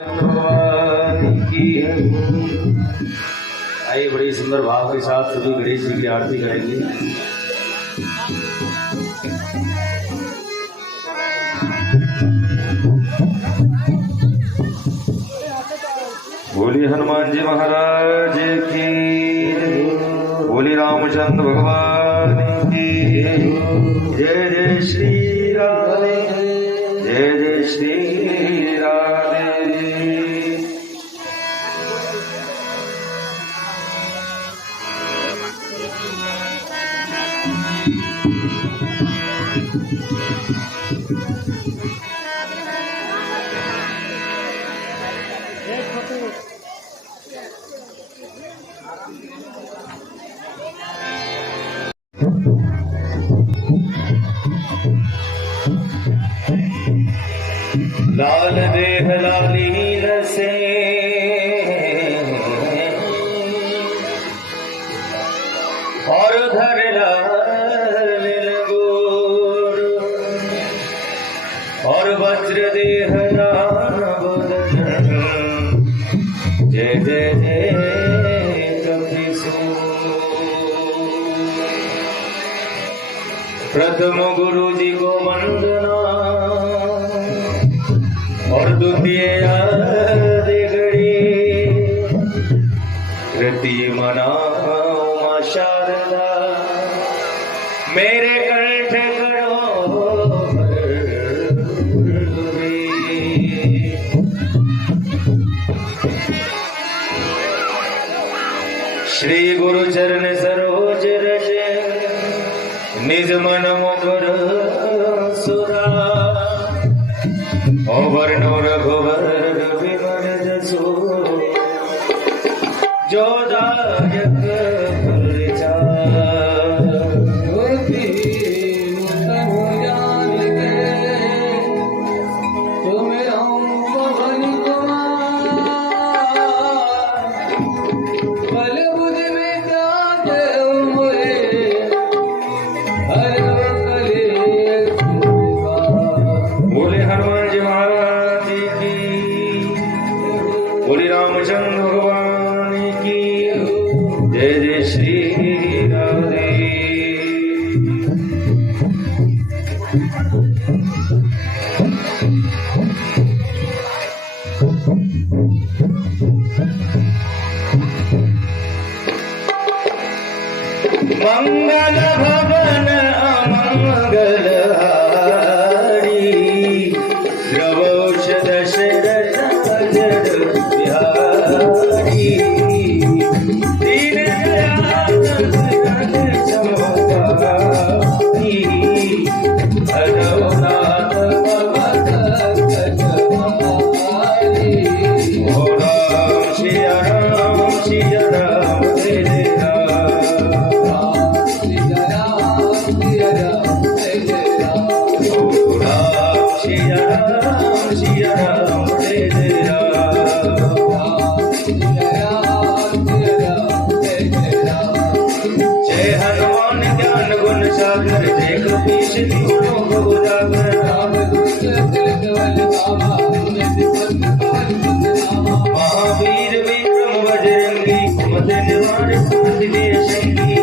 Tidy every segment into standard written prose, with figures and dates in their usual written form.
आइए बड़ी सुंदर भाव के साथ सभी गणेश जी की आरती करेंगे। बोली हनुमान जी महाराज की, बोली रामचंद्र भगवान की जय। जय श्री राधे, जय जय श्री राधे। लाल देह लालीन से और धर लाल गोर और वज्र देह रान बदन जय जय जय प्रथम गुरु जी को वंदना और द्वितीय घड़ी तृतीय मना उमा शारदा मेरे कंठ करो श्री गुरु चरण सरोज रज निज मन मुकुर सुरा वर्णो रघुवर विमल जसो जो दायक बोली रामचंद्र भगवान की जय। जय श्री राधे। मंगल भवन अमंगल हारी द्रवोष दशरथ महावीर विक्रम बजरंगी कुमति निवार सुमति शंगी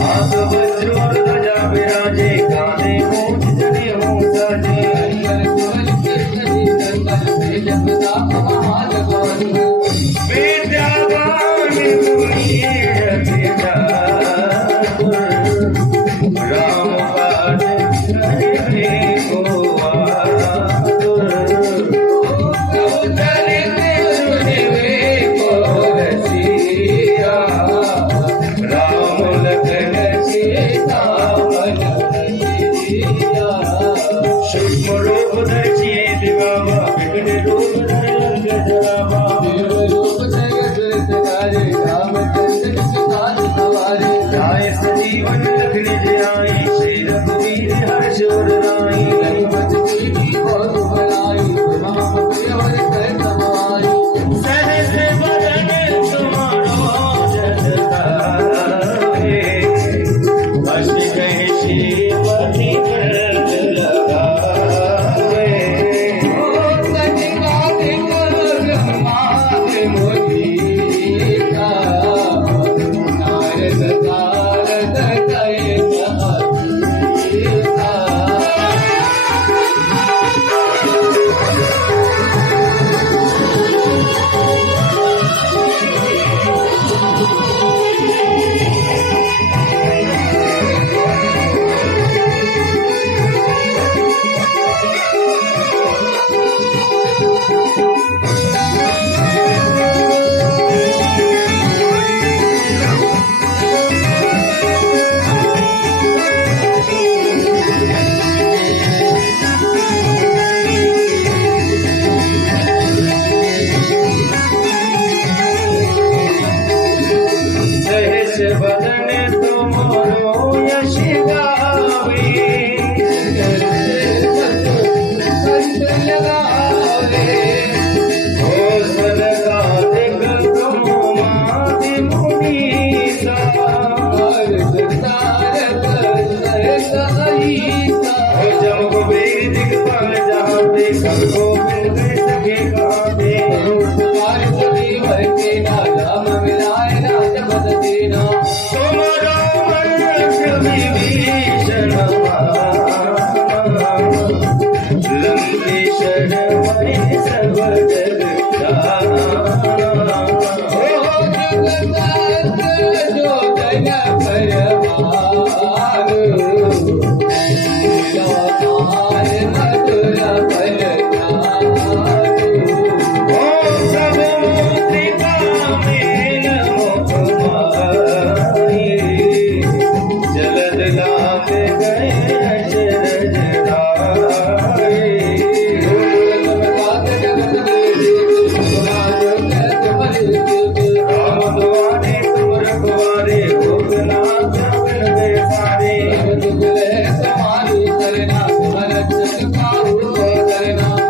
हाथ वज्र और ध्वजा विराजे कांधे मूंछ जनेऊ साजे विद्यावान गुणी राम पाद को तुम्हारी करना, तुम्हारा चुकाऊ करना।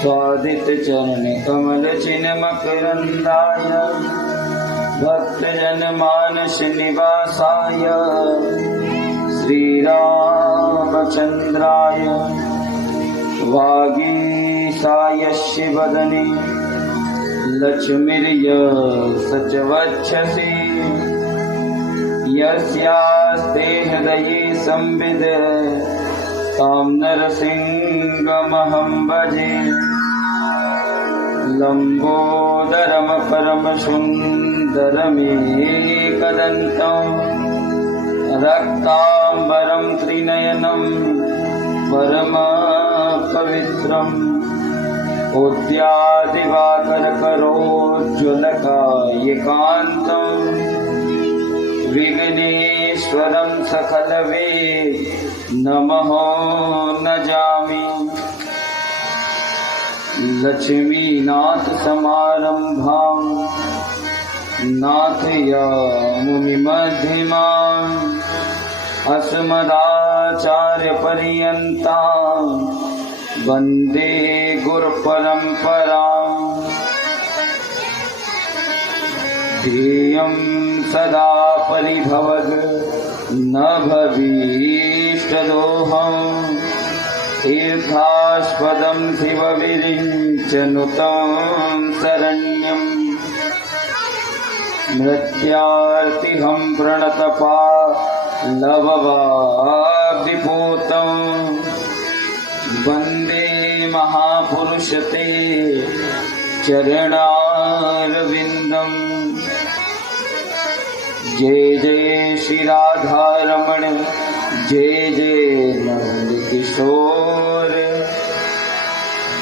स्वादित चरण कमल चिन्ह मकरंदाय भक्तजन मानस निवासाय श्रीरामचंद्राय वागीशायस्य वदने लक्ष्मीर्य सचवक्षसि यस्यास्ते हृदये संविद तां नरसिंहमहं भजे लंबोदरम परम सुंदरमेकदन्तं रक्तांबरं त्रिनयनं परमपवित्रम् उद्यादिवाकरकरोज्ज्वलकायकान्तं विघ्नेश्वरं सकलवेद नजामि लक्ष्मीनाथ समारंभां नाथयामुनिमध्यमाम् अस्मदाचार्यपर्यन्तां वन्दे गुरुपरम्पराम् ध्येयं सदा परिभवग् न भवीष्टदोहम् तीर्थास्पदं शिवविरिञ्चनुतं शरण्यम् मृत्यार्तिहं प्रणतपालववाग्विभूतं वन्दे महापुरुषते चरणारविन्दम् जय जय श्री राधारमण जय जय नंदकिशोर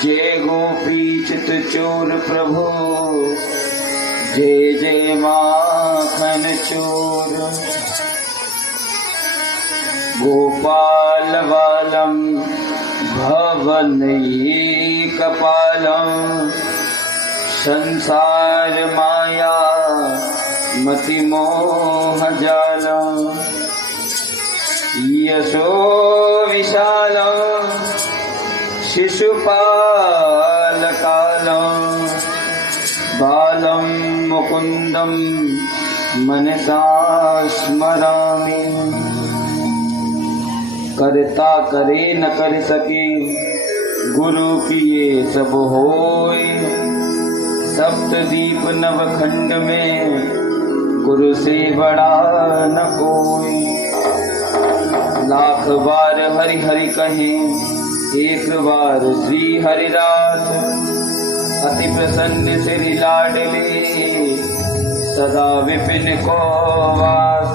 जय गोपीचित चोर प्रभु जय जय माखन चोर गोपाल बालम भवनैकपालम संसार माया मतिमोहजालम् यशो विशालं शिशुपालकालं बालं मुकुन्दं मनसा स्मरामि करता करे न कर सके गुरु किए सब होय सप्तदीप नवखंड में गुरु से बड़ा न कोई लाख बार हरि हरि कहें एक बार श्री हरिदास अति प्रसन्न श्री लाडले सदा विपिन को वास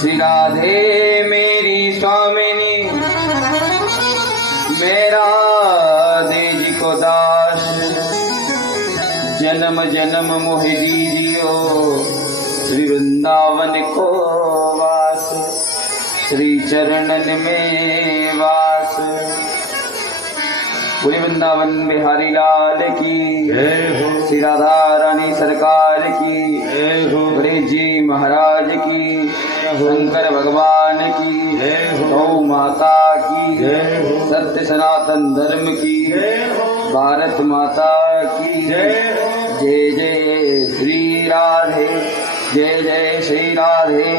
श्री राधे मेरी स्वामिनी मेरा दे जी को दास जन्म जन्म मोहि दीजियो श्री वृंदावन को वास श्री चरणन में वास। बोले वृंदावन बिहारी लाल की श्री राधा रानी सरकार की गणेश जी महाराज की शंकर भगवान की गौ माता की सत्य सनातन धर्म की भारत माता की जय जय श्री राधे जय जय श्री राधे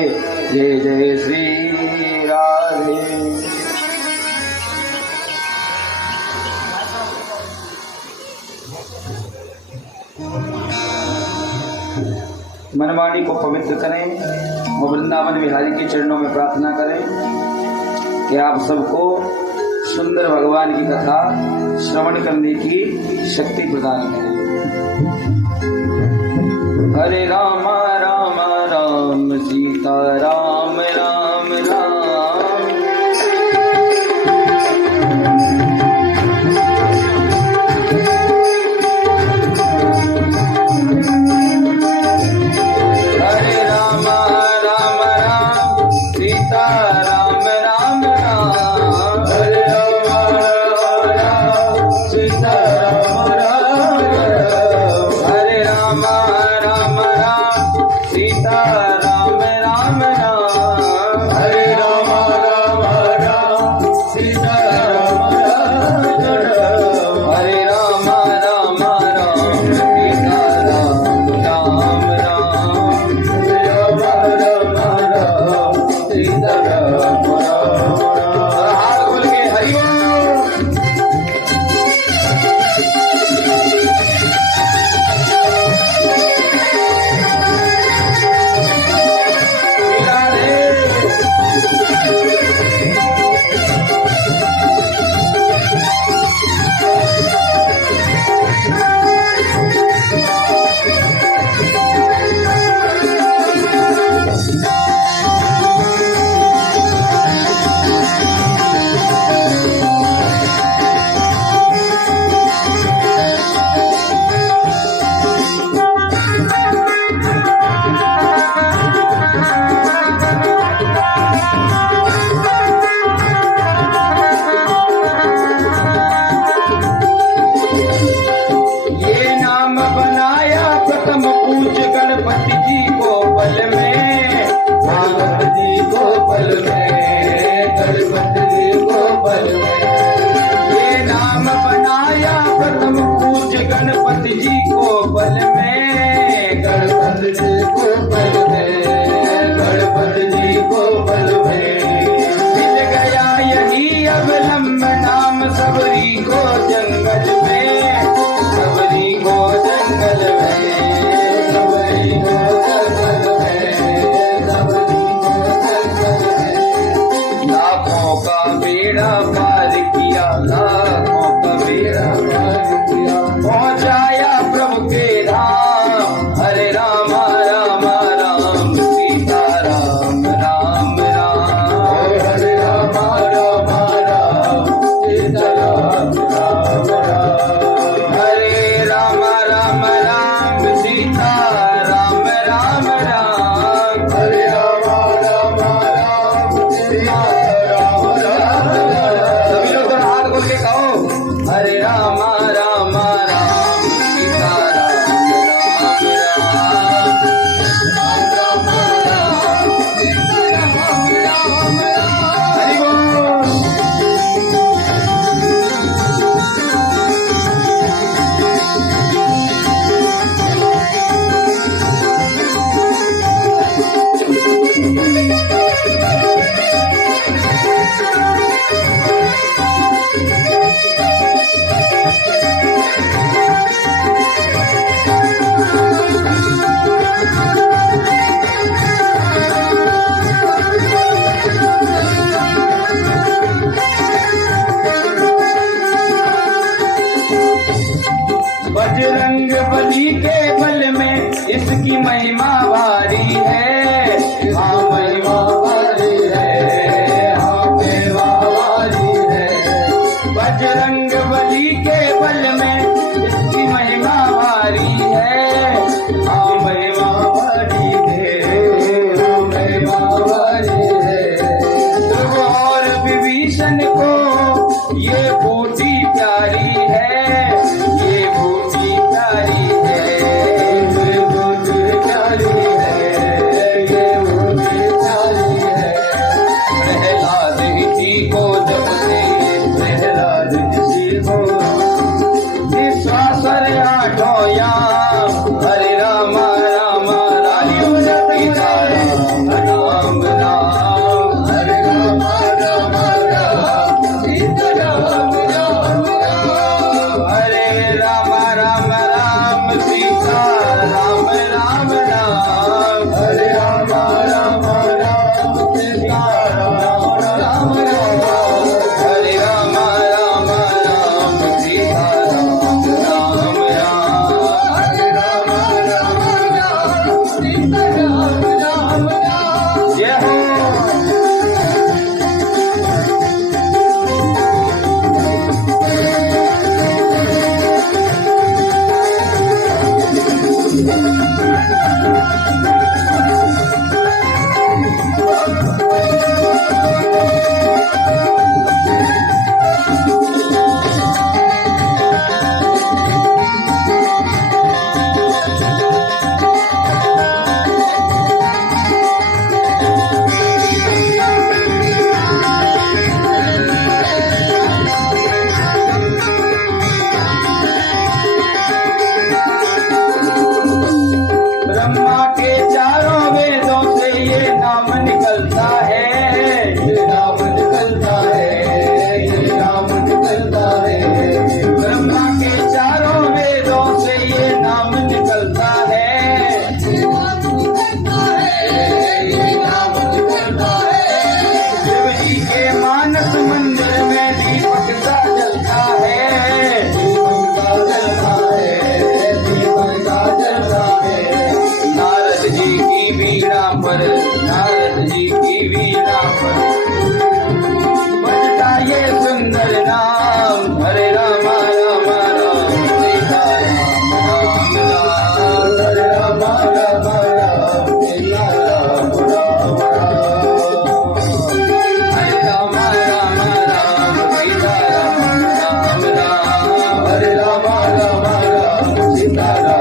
जय जय श्री राधे। मनवाणी को पवित्र करें और वृंदावन बिहारी के चरणों में प्रार्थना करें कि आप सबको सुंदर भगवान की कथा श्रवण करने की शक्ति प्रदान करें। हरे राम राम राम सीता राम राम राम हरे राम राम राम सीता राम राम राम हरे राम राम सीता राम राम राम हरे राम राम राम बजरंग बली के बल में इसकी महिमा भारी है। हाँ महिमा भारी है, हाँ महिमा भारी है। बजरंग बली के बल में इसकी महिमा भारी है। हाँ महिमा भारी है, हाँ महिमा भारी है। ध्रुव और विभीषण को ये बूटी प्यारी है, ये बूटी प्यारी है, ये बूटी प्यारी है, ये बूटी प्यारी है। प्रहलाद ऋषि को जब से प्रहलाद ऋषि को विश्वासर आठों याम हरे राम राम राम सीता राम राम राम हरे राम राम राम सीता राम राम राम हरे राम राम राम सीता राम राम राम हरे राम राम राम सीता राम राम राम हरे राम राम राम सीता राम राम राम हरे राम राम राम सीता राम राम राम। जय हो। ब्रह्मा के चारों वेदों से ये नाम निकलता है, ये नाम निकलता है, ये नाम निकलता है। ब्रह्मा के चारों वेदों से ये नाम निकलता है, ये नाम निकलता है, ये नाम निकलता है। शिव जी के मानस मंदिर में दीपक सा जलता है, दीपक सा जलता है, दीपक सा जलता है। नारद जी की वीणा पर, नारद जी की वीणा पर बजता ये सुंदर नाम हरे राम राम राम सीता राम राम राम हरे राम राम राम सीता राम राम राम हरे राम राम राम सीता राम राम राम हरे राम राम राम सीता राम राम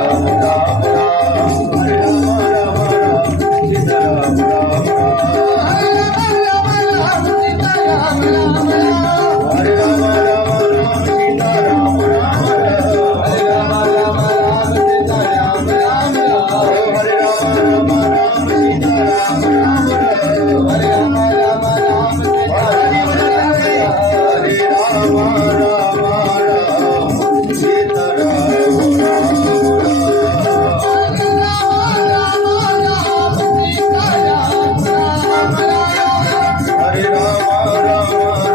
राम हरे राम राम राम सीता राम राम राम हरे राम राम राम सीता राम राम राम हरे राम राम राम सीता राम राम राम हरे राम राम राम सीता राम राम राम हरे राम राम राम सीता राम राम राम हरे राम राम राम सीता राम हरे राम राम राम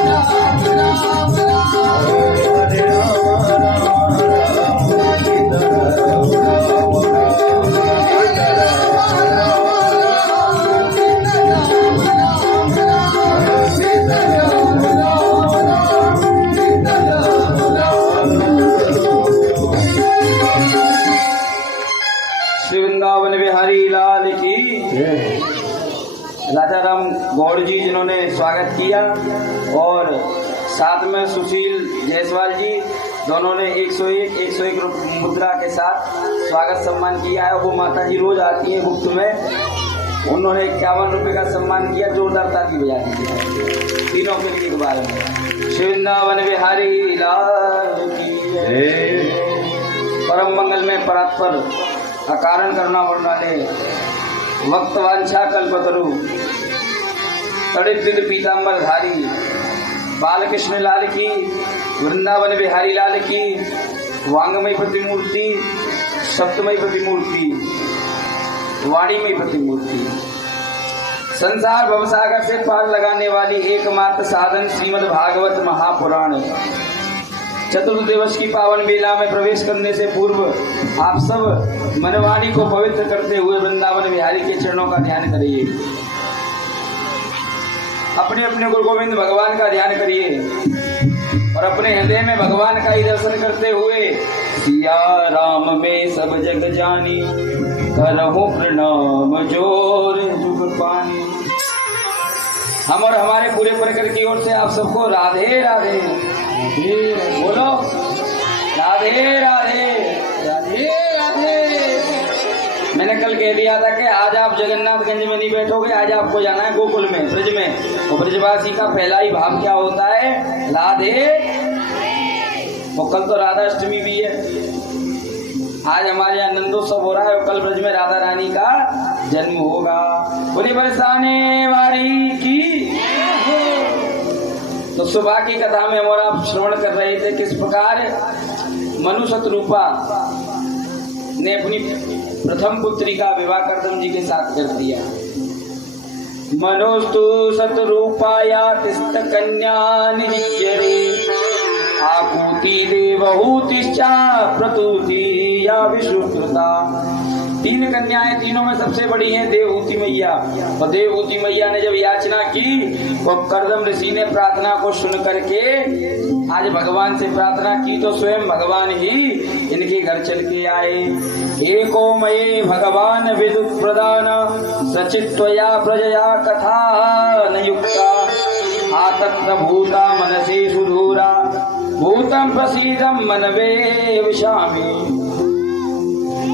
सीता राम हरे राम राम राम सीता राम श्री वृंदावन बिहारी लाल की राजा राम गौड़ जी जिन्होंने स्वागत किया और साथ में सुशील जायसवाल जी दोनों ने 101 मुद्रा के साथ स्वागत सम्मान किया है। वो माता जी रोज आती हैं गुप्त में, उन्होंने 51 रुपये का सम्मान किया। जोरदार ताली बजा दी तीनों के लिए एक बार में। श्री वृंदावन बिहारी लाल की जय। परम मंगल में परात्पर अकारण करना वाले वक्त वांछा कल्पतरु तड़ित दिल पीताम्बर धारी बालकृष्ण लाल की, वृंदावन बिहारी लाल की, वांगमय प्रतिमूर्ति, सप्तमय प्रतिमूर्ति, वाणीमय प्रतिमूर्ति, संसार भवसागर से पार लगाने वाली एकमात्र साधन श्रीमद् भागवत महापुराण। चतुर्थ दिवस की पावन बेला में प्रवेश करने से पूर्व आप सब मनवाणी को पवित्र करते हुए वृंदावन बिहारी के चरणों का ध्यान करिए। अपने अपने गुरु गोविंद भगवान का ध्यान करिए और अपने हृदय में भगवान का ही दर्शन करते हुए सिया राम में सब जग जानी, करहु प्रणाम जोर जुग पानी। हम और हमारे पूरे परिकर की ओर से आप सबको राधे राधे बोलो, राधे राधे राधे राधे। मैंने कल कह दिया था कि आज आप जगन्नाथगंज में नहीं बैठोगे, आज आपको जाना है गोकुल में, ब्रज में। और ब्रजवासी का पहला ही भाव क्या होता है? राधे। और कल तो राधा अष्टमी भी है। आज हमारे यहाँ नंदोत्सव हो रहा है और कल ब्रज में राधा रानी का जन्म होगा। बोले बरसाने वाली की। तो सुबह की कथा में हम आप श्रवण कर रहे थे किस प्रकार मनु शतरूपा ने अपनी प्रथम पुत्री का विवाह कर्दम जी के साथ कर दिया। मनोस्तु शतरूपाया तिष्ठ कन्या निजिज्ञरे, आकूति देवहूतिश्चा प्रतूति या विश्रुता। तीन कन्याएं, तीनों में सबसे बड़ी है देवहूति मैया। और देवहूति मैया ने जब याचना की तो कर्दम ऋषि ने प्रार्थना को सुन करके आज भगवान से प्रार्थना की तो स्वयं भगवान ही इनके घर चल के आए। एको मये भगवान विदुत प्रदान, सचित्वया प्रजया कथा न युक्ता, आतत्न भूता मनसे सुधूरा, भूतम प्रसीदम मनवे विशामी।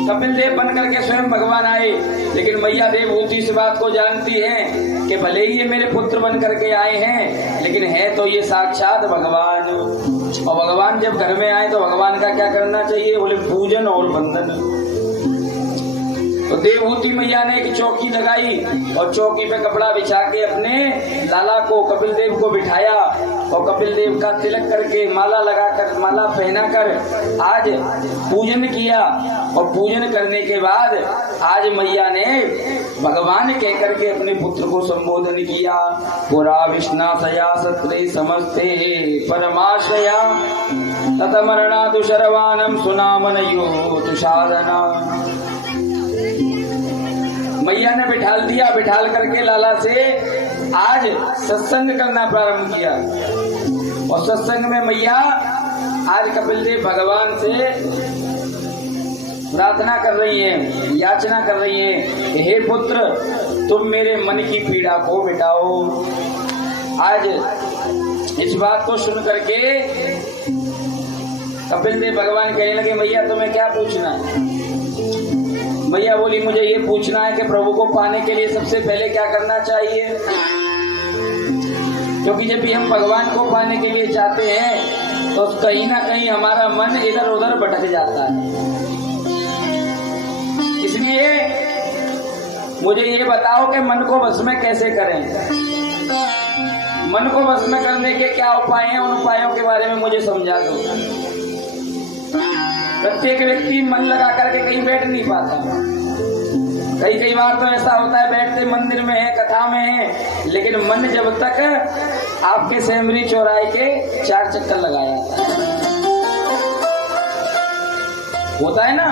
कपिल देव बन करके स्वयं भगवान आए, लेकिन मैया देवहूति इस बात को जानती है कि भले ही ये मेरे पुत्र बन करके आए हैं, लेकिन है तो ये साक्षात भगवान। और भगवान जब घर में आए तो भगवान का क्या करना चाहिए? बोले पूजन और वंदन। तो देवहूति मैया ने एक चौकी लगाई और चौकी पे कपड़ा बिछा के अपने लाला को, कपिल देव को बिठाया और कपिल देव का तिलक करके माला लगाकर, माला पहनाकर आज पूजन किया। और पूजन करने के बाद आज मैया ने भगवान कह करके अपने पुत्र को संबोधन किया। पुरा विष्णाशया सत्रे समस्ते परमाश्रया, ततमरणादु शर्वाणम सुनामनयो तुषादना। मैया ने बिठाल दिया, बिठाल करके लाला से आज सत्संग करना प्रारंभ किया। और सत्संग में मैया आज कपिल देव भगवान से प्रार्थना कर रही है, याचना कर रही है, हे पुत्र तुम मेरे मन की पीड़ा को मिटाओ। आज इस बात को सुन करके कपिल देव भगवान कहने लगे, मैया तुम्हें क्या पूछना है? मैया बोली, मुझे ये पूछना है कि प्रभु को पाने के लिए सबसे पहले क्या करना चाहिए? क्योंकि जब भी हम भगवान को पाने के लिए जाते हैं तो कहीं ना कहीं हमारा मन इधर उधर भटक जाता है। इसलिए मुझे ये बताओ कि मन को वश में कैसे करें? मन को वश में करने के क्या उपाय हैं? उन उपायों के बारे में मुझे समझा दो। प्रत्येक व्यक्ति मन लगा करके कहीं बैठ नहीं पाता। कई बार तो ऐसा होता है बैठते मंदिर में है, कथा में है, लेकिन मन जब तक आपके सेमरी चौराहे के 4 चक्कर लगाया होता है ना,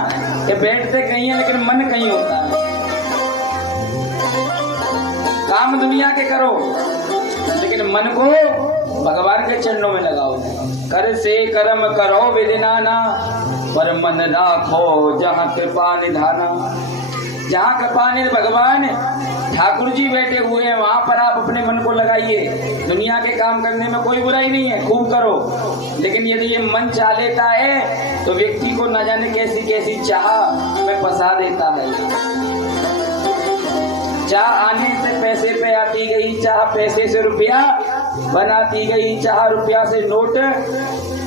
कि बैठते कहीं है लेकिन मन कहीं होता है। काम दुनिया के करो लेकिन मन को भगवान के चरणों में लगाओ। कर से कर्म करो विधिनाना, पर मन राखो जहाँ कृपा निधाना। जहाँ कृपा निध भगवान ठाकुर जी बैठे हुए हैं वहां पर आप अपने मन को लगाइए। दुनिया के काम करने में कोई बुराई नहीं है, खूब करो, लेकिन यदि ये मन चाह लेता है तो व्यक्ति को न जाने कैसी कैसी चाह में फंसा देता है। चाह आने से पैसे पे आती गई, चाह पैसे से रुपया बनाती गई, चाह रुपया से नोट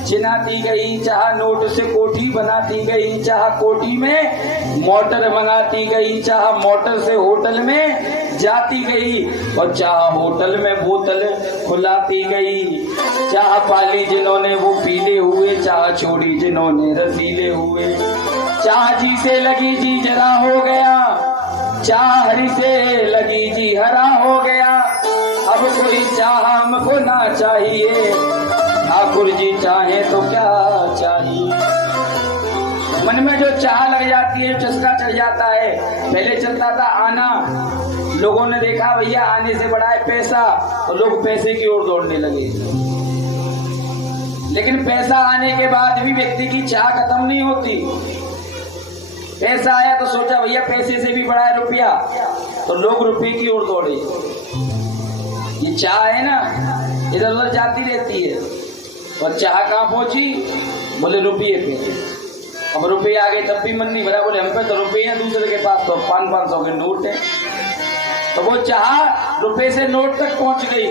चिनाती गई, चाह नोट से कोठी बनाती गई, चाह कोठी में मोटर मंगाती गई, चाह मोटर से होटल में जाती गई और चाह होटल में बोतल खुलाती गई। चाह पाली जिन्होंने वो पीले हुए, चाह छोड़ी जिन्होंने रसीले हुए। चाह जी से लगी जी जरा हो गया, चाह हरि से लगी जी हरा हो गया, अब कोई चाह हमको ना चाहिए, ठाकुर जी चाहे तो क्या चाहिए। मन में जो चाह लग जाती है, जो चस्का चढ़ जाता है, पहले चलता था आना, लोगों ने देखा भैया आने से बड़ा है पैसा, तो लोग पैसे की ओर दौड़ने लगे। लेकिन पैसा आने के बाद भी व्यक्ति की चाह खत्म नहीं होती। पैसा आया तो सोचा भैया पैसे से भी बड़ा है रुपया, तो लोग रुपये की ओर दौड़े। ये चाह है ना, इधर उधर जाती रहती है। और चाह कहाँ पहुंची? बोले रुपये पे। अब रुपये आ गए तब भी मन नहीं भरा, बोले हम पे तो रुपये हैं, दूसरे के पास तो 500-500 के नोट है। तो वो चाह रुपये से नोट तक पहुंच गई।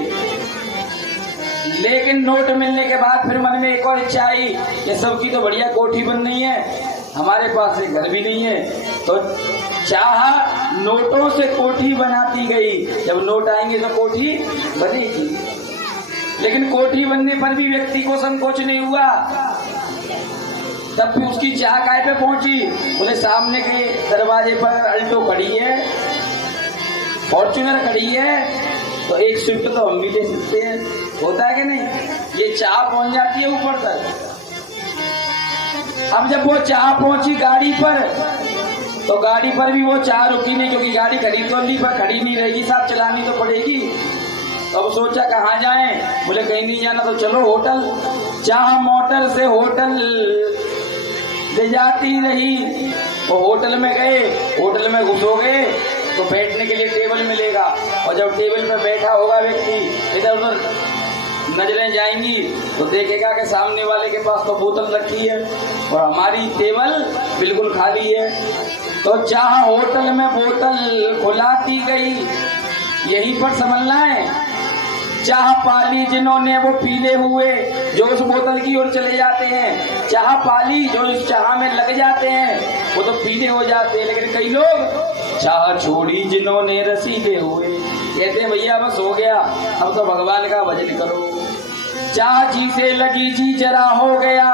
लेकिन नोट मिलने के बाद फिर मन में एक और इच्छा आई, ये सबकी तो बढ़िया कोठी बन रही है, हमारे पास एक घर भी नहीं है। तो चाह नोटों से कोठी बनाती गई। जब नोट आएंगे तो कोठी बनेगी। लेकिन कोठी बनने पर भी व्यक्ति को संकोच नहीं हुआ, तब भी उसकी चाह काय पे पहुंची? बोले सामने के दरवाजे पर अल्टो खड़ी है, फॉर्च्यूनर खड़ी है, तो एक स्विफ्ट तो हम भी ले सकते हैं। होता है कि नहीं? ये चाह पहुंच जाती है ऊपर तक। अब जब वो चाह पहुंची गाड़ी पर, तो गाड़ी पर भी वो चाह रुकी नहीं, क्योंकि गाड़ी खड़ी तो ली पर खड़ी नहीं रहेगी, साथ चलानी तो पड़ेगी। अब सोचा कहाँ जाएं? बोले कहीं नहीं जाना तो चलो होटल। चाह मोटर से होटल ले जाती रही। वो होटल में गए, होटल में घुसोगे तो बैठने के लिए टेबल मिलेगा, और जब टेबल पे बैठा होगा व्यक्ति, इधर उधर नजरें जाएंगी तो देखेगा कि सामने वाले के पास तो बोतल रखी है और हमारी टेबल बिल्कुल खाली है। तो चाह होटल में बोतल खुलाती गई। यहीं पर समझना है, चाह पाली जिन्होंने वो पीले हुए जो उस बोतल की ओर चले जाते हैं, चाह पाली जो इस चाह में लग जाते हैं वो तो पीले हो जाते हैं। लेकिन कई लोग चाह छोड़ी जिन्होंने रसीले हुए, कहते हैं भैया बस हो गया, अब तो भगवान का भजन करो। चाह जी से लगी जी जरा हो गया।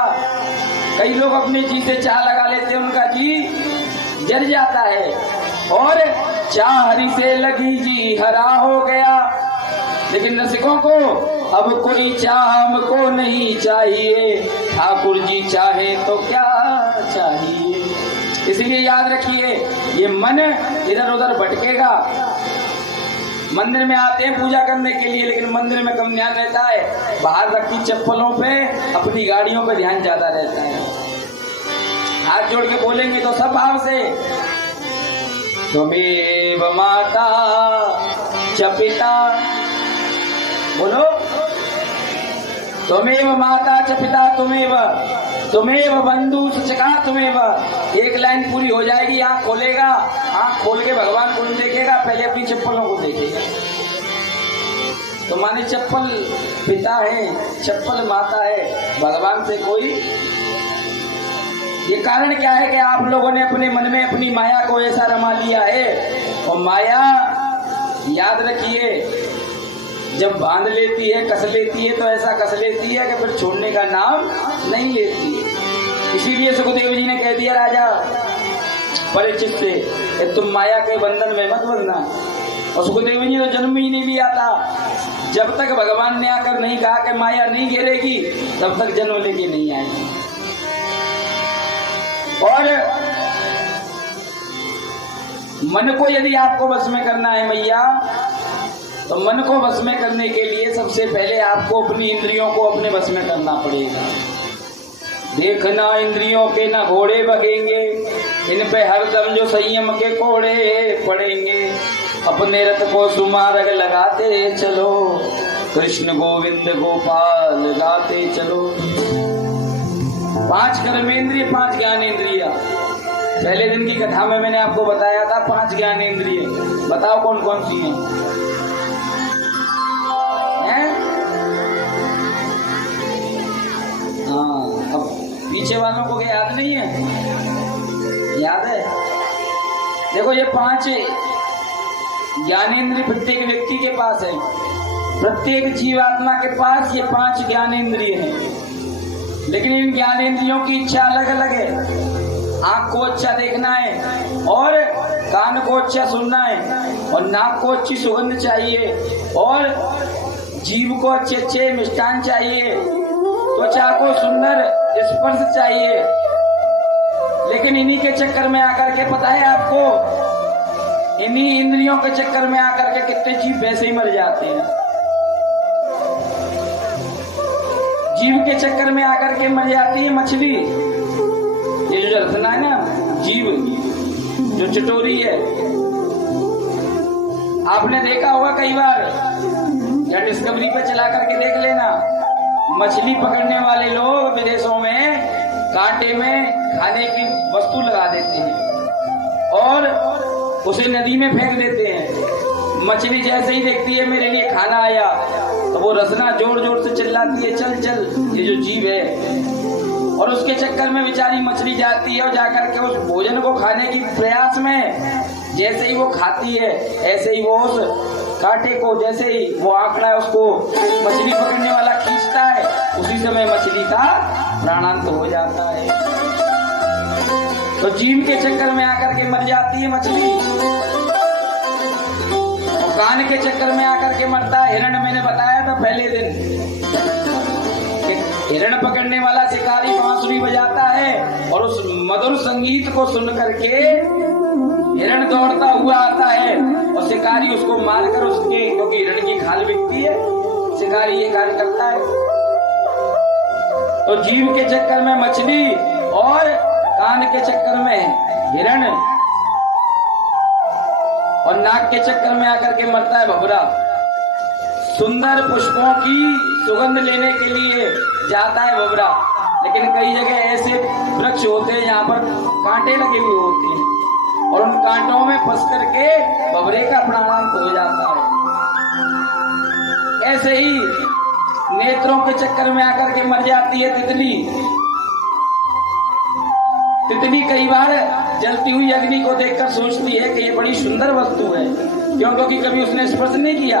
कई लोग अपने जी से चाह लगा लेते हैं, उनका जी जल जाता है। और चाह हरि से लगी जी हरा हो गया। लेकिन रसिकों को अब कोई चाह हमको नहीं चाहिए, ठाकुर जी चाहे तो क्या चाहिए। इसलिए याद रखिए, ये मन इधर उधर भटकेगा। मंदिर में आते हैं पूजा करने के लिए, लेकिन मंदिर में कम ध्यान रहता है, बाहर रखी चप्पलों पे, अपनी गाड़ियों पे ध्यान ज्यादा रहता है। हाथ जोड़ के बोलेंगे तो सब भाव से, त्वमेव माता च पिता, बोलो त्वमेव माता च पिता त्वमेव बंधु सचका त्वमेव। एक लाइन पूरी हो जाएगी। आंख खोलेगा, आंख खोल के भगवान को देखेगा, पहले अपनी चप्पलों को देखेगा। तो माने चप्पल पिता है, चप्पल माता है, भगवान से कोई। ये कारण क्या है कि आप लोगों ने अपने मन में अपनी माया को ऐसा रमा लिया है। और माया याद रखिए, जब बांध लेती है, कस लेती है, तो ऐसा कस लेती है कि फिर छोड़ने का नाम नहीं लेती है। इसीलिए सुखदेव जी ने कह दिया राजा परीक्षित से कि तुम माया के बंधन में मत बंधना। और सुखदेव जी तो जन्म ही नहीं लिया था। जब तक भगवान ने आकर नहीं कहा कि माया नहीं घेरेगी, तब तक जन्म लेके नहीं आएगी। और मन को यदि आपको वश में करना है मैया, तो मन को वश में करने के लिए सबसे पहले आपको अपनी इंद्रियों को अपने वश में करना पड़ेगा। देखना इंद्रियों के न घोड़े बगेंगे, इन पे हरदम जो संयम के कोड़े पड़ेंगे। अपने रथ को सुमारग लगाते चलो, कृष्ण गोविंद गोपाल गाते चलो। 5 कर्मेंद्रिय, 5 ज्ञानेंद्रिय। पहले दिन की कथा में मैंने आपको बताया था 5 ज्ञानेंद्रिय। बताओ कौन कौन सी हैं? हाँ, अब पीछे वालों को याद नहीं है? याद है? देखो ये 5 ज्ञानेंद्रिय प्रत्येक व्यक्ति के पास है। प्रत्येक जीवात्मा के पास ये 5 ज्ञानेंद्रिय हैं। लेकिन इन ज्ञानेंद्रियों की इच्छा अलग अलग है। आंख को अच्छा देखना है और कान को अच्छा सुनना है और नाक को अच्छी सुगंध चाहिए और जीभ को अच्छे अच्छे मिष्ठान चाहिए, त्वचा को सुंदर स्पर्श चाहिए। लेकिन इन्हीं के चक्कर में आकर के पता है आपको, इन्हीं इंद्रियों के चक्कर में आकर के कितने जीव वैसे ही मर जाते हैं। जीव के चक्कर में आकर के मर जाती है मछली। ये जो रखना है ना, जीव जो चटोरी है, आपने देखा होगा कई बार, या डिस्कवरी पे चला करके देख लेना, मछली पकड़ने वाले लोग विदेशों में कांटे में खाने की वस्तु लगा देते हैं और उसे नदी में फेंक देते हैं। मछली जैसे ही देखती है मेरे लिए खाना आया, तो वो रसना जोर जोर से चिल्लाती है, चल चल, ये जो जीव है। और उसके चक्कर में बेचारी मछली जाती है और जाकर के उस भोजन को खाने की प्रयास में जैसे ही वो खाती है, ऐसे ही वो उस कांटे को, जैसे ही वो आंकड़ा है उसको मछली पकड़ने वाला खींचता है, उसी समय मछली का प्राणांत हो जाता है। तो जीव के चक्कर में आकर के मर जाती है मछली। और कान के चक्कर में आकर के मरता है हिरण। मैंने बताया था पहले दिन, हिरण पकड़ने वाला शिकारी बांसुरी बजाता है और उस मधुर संगीत को सुन करके हिरण दौड़ता हुआ आता है और शिकारी उसको मारकर उसके, क्योंकि हिरण की खाल बिकती है, शिकारी ये कार्य करता है। तो जीव के चक्कर में मछली और कान के चक्कर में हिरण और नाक के चक्कर में आकर के मरता है भंवरा। सुंदर पुष्पों की सुगंध लेने के लिए जाता है भंवरा, लेकिन कई जगह ऐसे वृक्ष होते हैं जहाँ पर कांटे लगे हुए होते हैं और उन कांटों में फंस करके भंवरे का प्राणांत हो जाता है। ऐसे ही नेत्रों के चक्कर में आकर के मर जाती है तितली। तितली कई बार जलती हुई अग्नि को देखकर सोचती है कि ये बड़ी सुंदर वस्तु है, क्योंकि कभी उसने स्पर्श नहीं किया,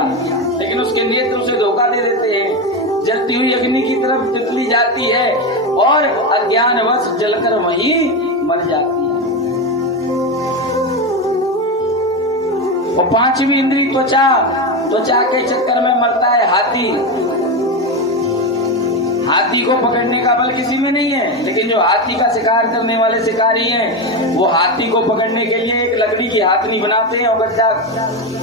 लेकिन उसके नेत्र उसे धोखा दे देते हैं। जलती हुई अग्नि की तरफ तितली जाती है और अज्ञानवश जलकर वहीं मर जाती है। और पांचवी इंद्री त्वचा, त्वचा के चक्कर में मरता है हाथी। हाथी को पकड़ने का बल किसी में नहीं है, लेकिन जो हाथी का शिकार करने वाले शिकारी हैं, वो हाथी को पकड़ने के लिए एक लकड़ी की हाथनी बनाते हैं और गड्ढा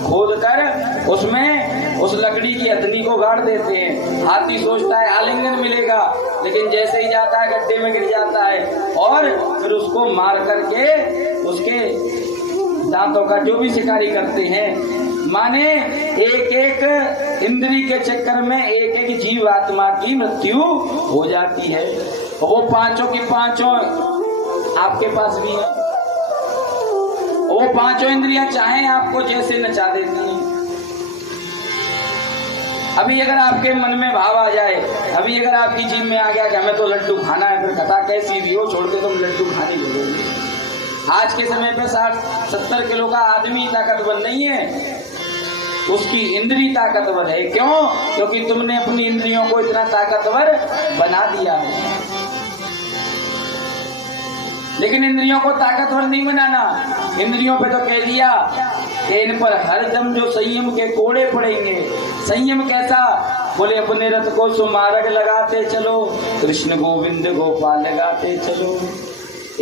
खोद कर उसमें उस लकड़ी की हथनी को गाड़ देते हैं। हाथी सोचता है आलिंगन मिलेगा, लेकिन जैसे ही जाता है गड्ढे में गिर जाता है और फिर उसको मार करके उसके दांतों का जो भी शिकारी करते हैं। माने एक एक इंद्री के चक्कर में एक एक जीव आत्मा की मृत्यु हो जाती है। वो पांचों की पांचों आपके पास भी है। वो पांचों इंद्रियां चाहे आपको जैसे नचा देती हैं। अभी अगर आपके मन में भाव आ जाए, अभी अगर आपकी जीभ में आ गया कि हमें तो लड्डू खाना है, फिर कथा कैसी भी हो छोड़ के तुम लड्डू खाने लगोगे। आज के समय पे 60-70 किलो का आदमी ताकतवर नहीं है, उसकी इंद्री ताकतवर है। क्यों? क्योंकि तुमने अपनी इंद्रियों को इतना ताकतवर बना दिया है। लेकिन इंद्रियों को ताकतवर नहीं बनाना, इंद्रियों पे तो कह दिया कि इन पर हरदम जो संयम के कोड़े पड़ेंगे। संयम कैसा? बोले अपने रथ को सुमार्ग लगाते चलो, कृष्ण गोविंद गोपाल लगाते चलो।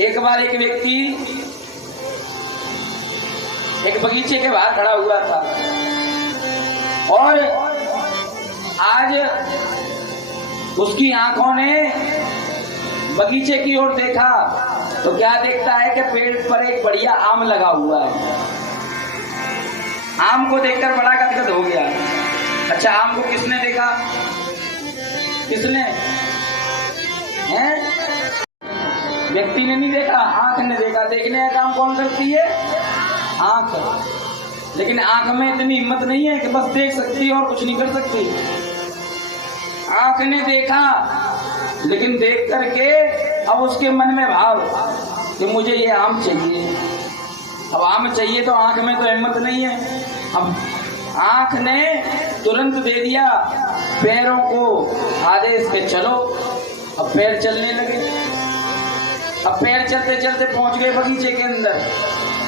एक बार एक व्यक्ति एक बगीचे के बाहर खड़ा हुआ था और आज उसकी आंखों ने बगीचे की ओर देखा तो क्या देखता है कि पेड़ पर एक बढ़िया आम लगा हुआ है। आम को देखकर बड़ा गदगद हो गया। अच्छा, आम को किसने देखा? किसने? हैं? व्यक्ति ने नहीं देखा, आंख ने देखा। देखने का काम कौन करती है? आंख। लेकिन आंख में इतनी हिम्मत नहीं है कि बस देख सकती है और कुछ नहीं कर सकती। आंख ने देखा, लेकिन देख करके अब उसके मन में भाव कि मुझे ये आम चाहिए। अब आम चाहिए तो आंख में तो हिम्मत नहीं है। अब आंख ने तुरंत दे दिया पैरों को आदेश के चलो। अब पैर चलने लगे। अब पैर चलते चलते पहुंच गए बगीचे के अंदर।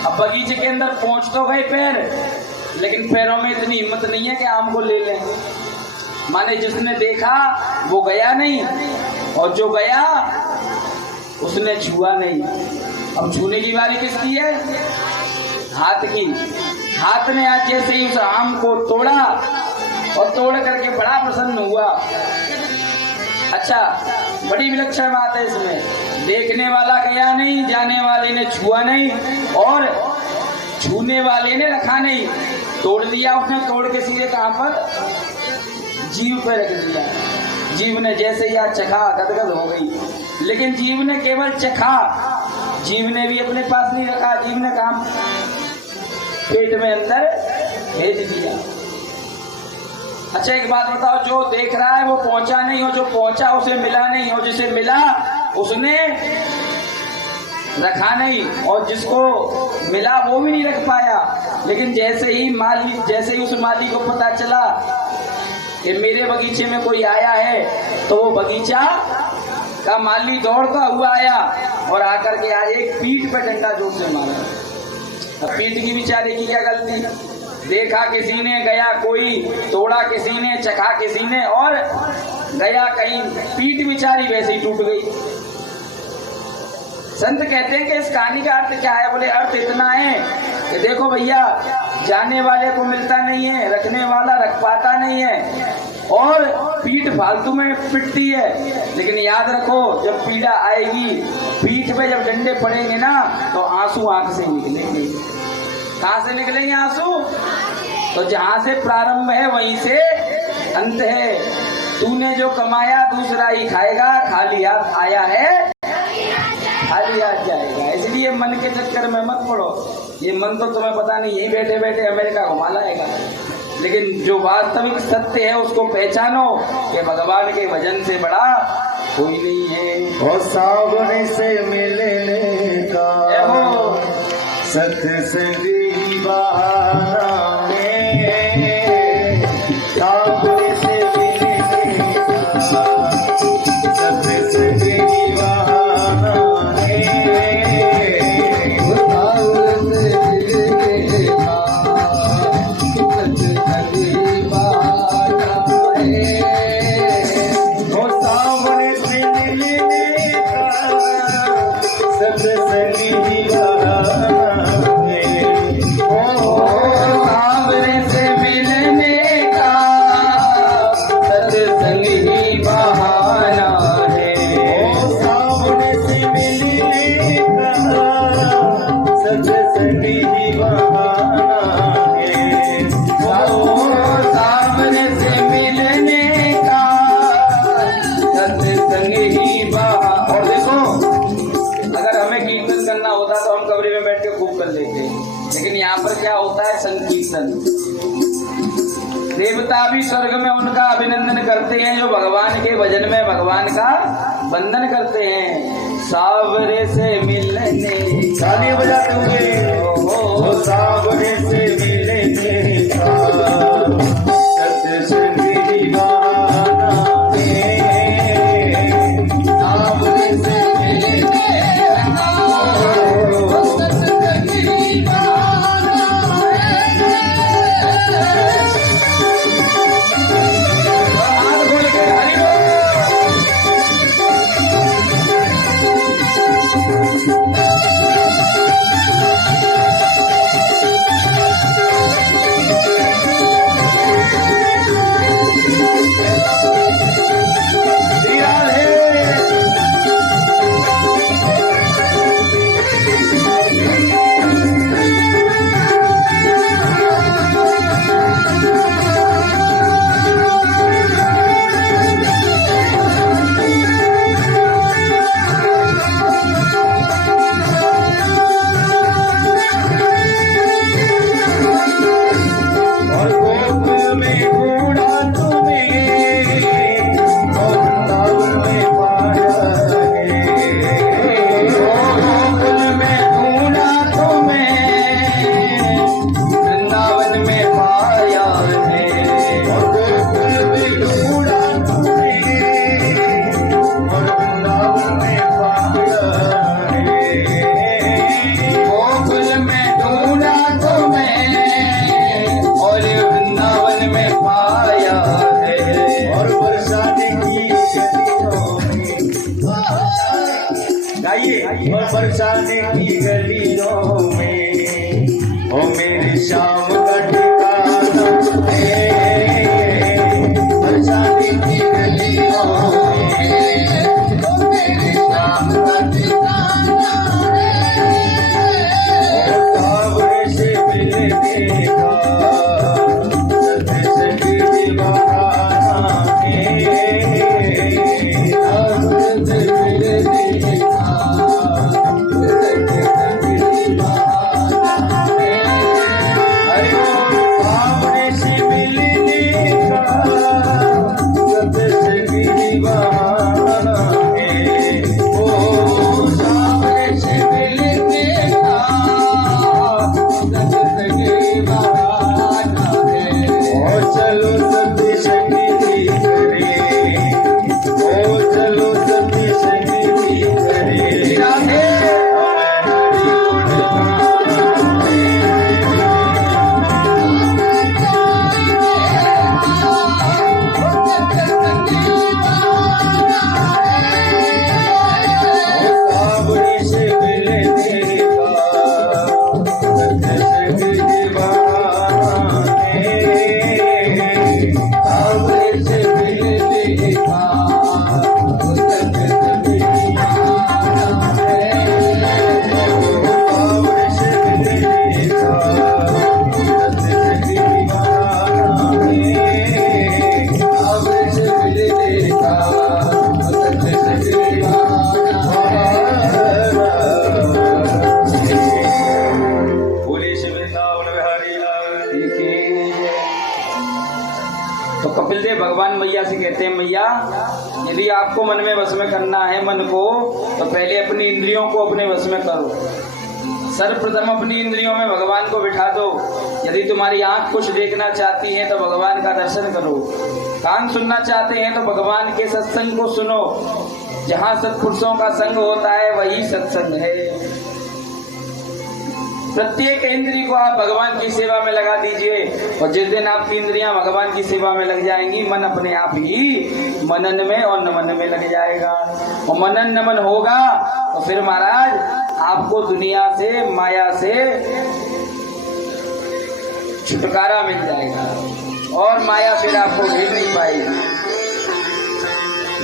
अब बगीचे के अंदर पहुंच तो गए पैर, लेकिन पैरों में इतनी हिम्मत नहीं है कि आम को ले लें। माने जिसने देखा वो गया नहीं, और जो गया उसने छुआ नहीं। अब छूने की बारी किसकी है? हाथ की। हाथ ने आज जैसे ही उस आम को तोड़ा और तोड़ करके बड़ा प्रसन्न हुआ। अच्छा, बड़ी विलक्षण बात है इसमें, देखने वाला गया नहीं, जाने वाले ने छुआ नहीं, और छूने वाले ने रखा नहीं। तोड़ दिया उसने, तोड़ के सीधे कहां पर? जीव पे रख दिया। जीव ने जैसे ही आज चखा, गदगद हो गई। लेकिन जीव ने केवल चखा, जीव ने भी अपने पास नहीं रखा। जीव ने काम पेट में अंदर भेज दिया। अच्छा, एक बात बताओ, जो देख रहा है वो पहुंचा नहीं, और जो पहुंचा उसे मिला नहीं, और जिसे मिला उसने रखा नहीं, और जिसको मिला वो भी नहीं रख पाया। लेकिन जैसे ही उस माली को पता चला कि मेरे बगीचे में कोई आया है, तो वो बगीचा का माली दौड़ता हुआ आया और आकर के आज एक पीठ पे डंडा जोर से मारा। अब पीठ की बेचारे की क्या गलती? देखा किसी ने, गया कोई, तोड़ा किसी ने, चखा किसी ने, और गया कहीं। पीठ बेचारी वैसे ही टूट गई। संत कहते हैं कि इस कहानी का अर्थ क्या है? बोले अर्थ इतना है कि देखो भैया, जाने वाले को मिलता नहीं है, रखने वाला रख पाता नहीं है, और पीठ फालतू में पिटती है। लेकिन याद रखो, जब पीड़ा आएगी, पीठ पे जब डंडे पड़ेंगे ना, तो आंसू आंख से निकलेंगे। कहां से निकलेंगे आंसू? तो जहां से प्रारंभ है वहीं से अंत है। तूने जो कमाया दूसरा ही खाएगा, खाली हाथ आया है खाली हाथ जाएगा। इसलिए मन के चक्कर में मत पड़ो। ये मन तो तुम्हें पता नहीं, यही बैठे बैठे अमेरिका घुमा लाएगा। लेकिन जो वास्तविक सत्य है उसको पहचानो कि भगवान के भजन से बड़ा कोई नहीं है। और सावन से मिलने का सत्संग बहाना है, सावन से मिलने का सत्संग बहाना है, सावन से मिलने का सत्संग बहाना है, और सावन से मिलने का सत्संग बहाना। लेकिन यहाँ पर क्या होता है? संकीर्तन। देवता भी स्वर्ग में उनका अभिनंदन करते हैं जो भगवान के भजन में भगवान का वंदन करते हैं। सावरे से मिलने, ताली बजाते हुए, सावरे से मिलने का सत्संग दीवाना है, सावरे से मिलने का सत्संग दीवाना। बरसाने की गलियों में ओ मेरी शाम का ठिकाना है, बरसाने की गलियों में ओ मेरी शाम का ठिकाना है। ओ सावरे से मिले देखा सत्संगी दीवाना है, सावरे से मिले देखा सत्संगी दीवाना है। अरे ओ सावरे से मिले देखा सत्संगी दीवाना है, ओ सावरे से मिले देखा सत्संगी दीवाना है। ओ चलो सत्य संगीति करे, ओ चलो सत्य संगीति करे, राधे हरि सावरे से मिले देखा सत्संगी दीवाना है, सावरे से मिले देखा सत्संगी दीवाना है, सावरे से मिले देखा सत्संगी दीवाना है, सावरे से मिले देखा सत्संगी दीवाना। बोले श्री वृंदावन बिहारी लाल की। तो कपिल देव भगवान मैया से कहते हैं, मैया यदि आपको मन में वश में करना है मन को, तो पहले अपनी इंद्रियों को अपने वश में करो। सर्वप्रथम अपनी इंद्रियों में भगवान को बिठा दो। यदि तुम्हारी आंख कुछ देखना चाहती है तो भगवान का दर्शन करो, कान सुनना चाहते हैं तो भगवान के सत्संग को सुनो। जहाँ सत्पुरुषों का संग होता है वही सत्संग है। प्रत्येक इंद्रिय को आप भगवान की सेवा में लगा दीजिए, और जिस दिन आपकी इंद्रियां भगवान की सेवा में लग जाएंगी, मन अपने आप ही मनन में और नमन में लग जाएगा। और मनन नमन होगा तो फिर महाराज आपको दुनिया से, माया से छुटकारा मिल जाएगा, और माया फिर आपको घेर नहीं पाएगी।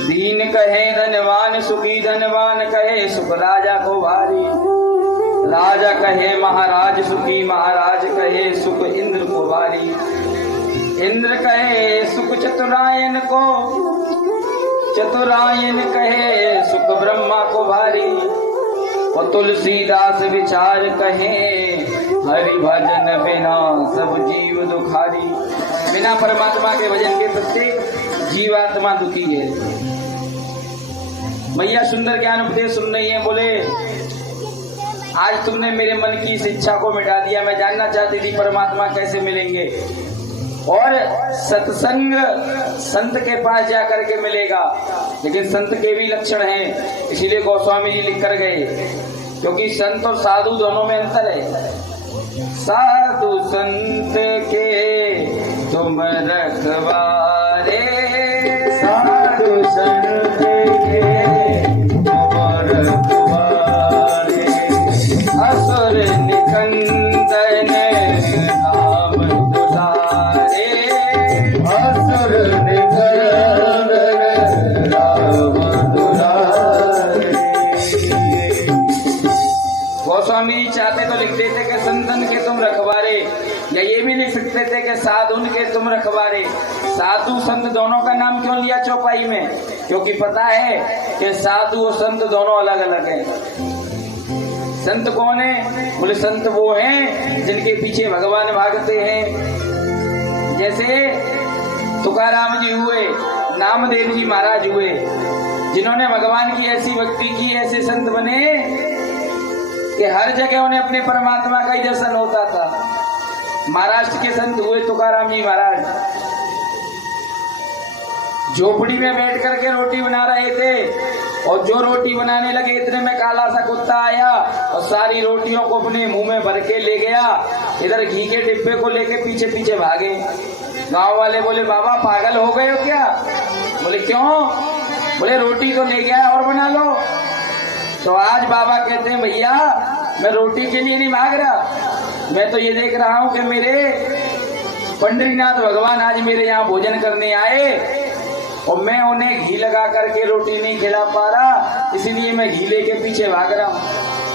दीन कहे धनवान सुखी, धनवान कहे सुख राजा को भारी, राजा कहे महाराज सुखी, महाराज कहे सुख इंद्र को भारी, इंद्र कहे सुख चतुरायन को, चतुरायन कहे सुख ब्रह्मा को भारी। और तुलसीदास विचार कहे हरि भजन बिना सब जीव दुखारी। बिना परमात्मा के भजन के प्रत्येक जीवात्मा दुखी है। मैया सुंदर ज्ञान उपदेश सुन रही है। बोले आज तुमने मेरे मन की इस इच्छा को मिटा दिया। मैं जानना चाहती थी परमात्मा कैसे मिलेंगे, और सत्संग संत के पास जा करके मिलेगा। लेकिन संत के भी लक्षण हैं, इसीलिए गोस्वामी जी लिख कर गए, क्योंकि संत और साधु दोनों में अंतर है। साधु संत के तुम रखवारे, साधु संत के तुम रखवारे, असुर निकंदन नाम दुलारे, असुर निकंदन राम दुलारे। गोस्वामी जी चाहते तो लिख देते कि संतन के तुम रखवारे, या ये भी लिख सकते थे कि साधुन के तुम रखवारे। साधु संत दोनों का नाम क्यों लिया चौपाई में? क्योंकि पता है कि साधु और संत दोनों अलग अलग हैं। संत कौन है? बोले संत वो हैं जिनके पीछे भगवान भागते हैं। जैसे तुकाराम जी हुए, नामदेव जी महाराज हुए, जिन्होंने भगवान की ऐसी भक्ति की, ऐसे संत बने कि हर जगह उन्हें अपने परमात्मा का ही दर्शन होता था। महाराष्ट्र के संत हुए तुकाराम जी महाराज, झोपड़ी में बैठ करके रोटी बना रहे थे, और जो रोटी बनाने लगे इतने में काला सा कुत्ता आया और सारी रोटियों को अपने मुंह में भर के ले गया। इधर घी के डिब्बे को लेके पीछे पीछे भागे। गांव वाले बोले बाबा पागल हो गए हो क्या? बोले क्यों? बोले रोटी तो ले गया और बना लो। तो आज बाबा कहते हैं भैया मैं रोटी के लिए नहीं मांग रहा, मैं तो ये देख रहा हूं कि मेरे पंडरीनाथ भगवान आज मेरे यहाँ भोजन करने आए और मैं उन्हें घी लगा करके रोटी नहीं खिला पा रहा, इसीलिए मैं घी लेके पीछे भाग रहा हूँ।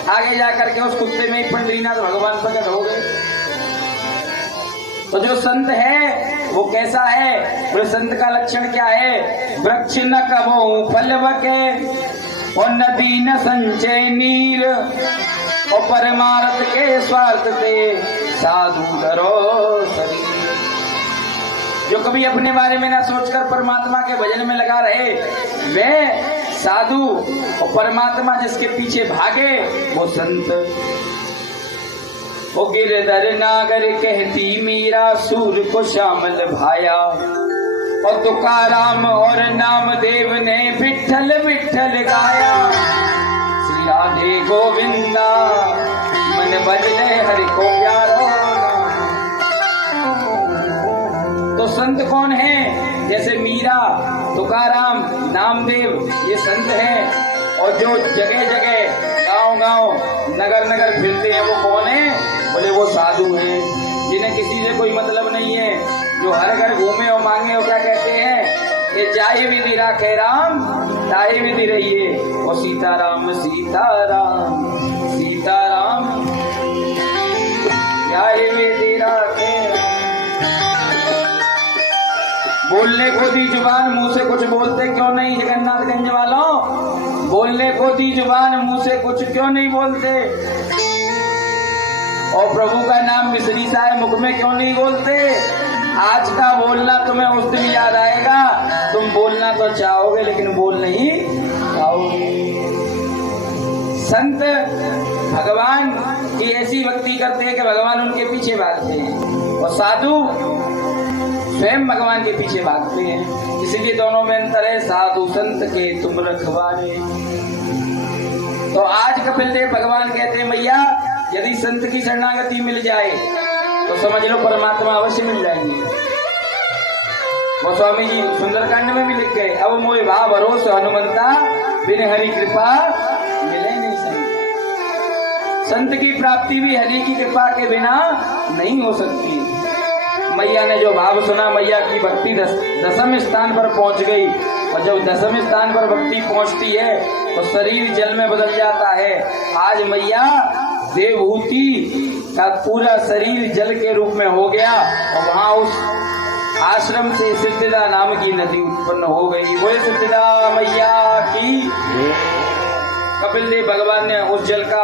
आगे जाकर के उस कुत्ते में पंडरीनाथ भगवान प्रकट हो गए। तो जो संत है वो कैसा है, बोले संत का लक्षण क्या है? वृक्ष न कबो फल बके और नदी न संचय नीर और परमार्थ के स्वार्थ पे साधु धरो शरीर। जो कभी अपने बारे में ना सोचकर परमात्मा के भजन में लगा रहे वे साधु, और परमात्मा जिसके पीछे भागे वो संत। वो गिरधर नागर कहती मीरा सूर को श्यामल भाया और तुकाराम और नामदेव ने विठ्ठल विठ्ठल गाया। श्री राधे गोविंदा मन बजले हरि को प्यारो। तो संत कौन है? जैसे मीरा, तुकाराम, नामदेव ये संत हैं। और जो जगह जगह गांव-गांव, नगर-नगर फिरते हैं वो कौन है? बोले वो साधु हैं, जिन्हें किसी से कोई मतलब नहीं है, जो हर घर घूमे और मांगे और क्या कहते हैं, ये चाहे विधि राखे राम चाहे विधि रहिए और सीताराम सीताराम सीताराम चाहे विधि राखे। बोलने को दी जुबान, मुंह से कुछ बोलते क्यों नहीं? जगन्नाथगंज वालों, बोलने को दी जुबान, मुंह से कुछ क्यों नहीं बोलते? और प्रभु का नाम मिश्री सा है, मुख में क्यों नहीं बोलते? आज का बोलना तुम्हें उस दिन याद आएगा, तुम बोलना तो चाहोगे लेकिन बोल नहीं पाओगे। संत भगवान की ऐसी भक्ति करते हैं कि भगवान उनके पीछे भागते हैं, और साधु स्वयं भगवान के पीछे भागते हैं। इसलिए दोनों में अंतर है, साधु संत के तुम रखवारे। तो आज कपिल देव भगवान कहते हैं भैया यदि संत की शरणागति मिल जाए तो समझ लो परमात्मा अवश्य मिल जाएंगे। वो स्वामी जी सुंदरकांड में भी लिख गए, अब मोह भाव भरोसा हनुमंता बिन हरि कृपा मिले नहीं संत। संत की प्राप्ति भी हरि की कृपा के बिना नहीं हो सकती। मैया ने जो भाव सुना, मैया की भक्ति दसम स्थान पर पहुंच गई, और जब दसम स्थान पर भक्ति पहुंचती है तो शरीर जल में बदल जाता है। आज मैया देवहूति का पूरा शरीर जल के रूप में हो गया, और वहां उस आश्रम से सिद्धिदा नाम की नदी उत्पन्न हो गई। वो सिद्धिदा मैया की। कपिल देव भगवान ने उस जल का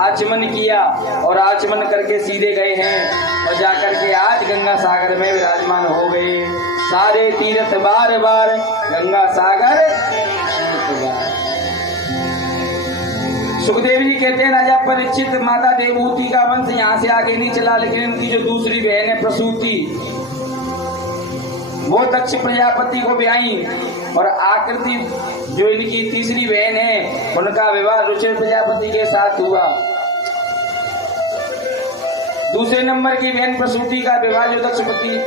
आचमन किया और आचमन करके सीधे गए हैं और जाकर के आज गंगा सागर में विराजमान हो गए। सारे तीर्थ बार बार गंगा सागर। सुखदेव जी कहते हैं राजा परीक्षित माता देवहूति का वंश यहाँ से आगे नहीं चला, लेकिन इनकी जो दूसरी बहन है प्रसूति, वो दक्ष प्रजापति को ब्याही, और आकृति जो इनकी तीसरी बहन है उनका विवाह रुचिर प्रजापति के साथ हुआ। दूसरे नंबर की बहन प्रसूति का विवाह जो दक्ष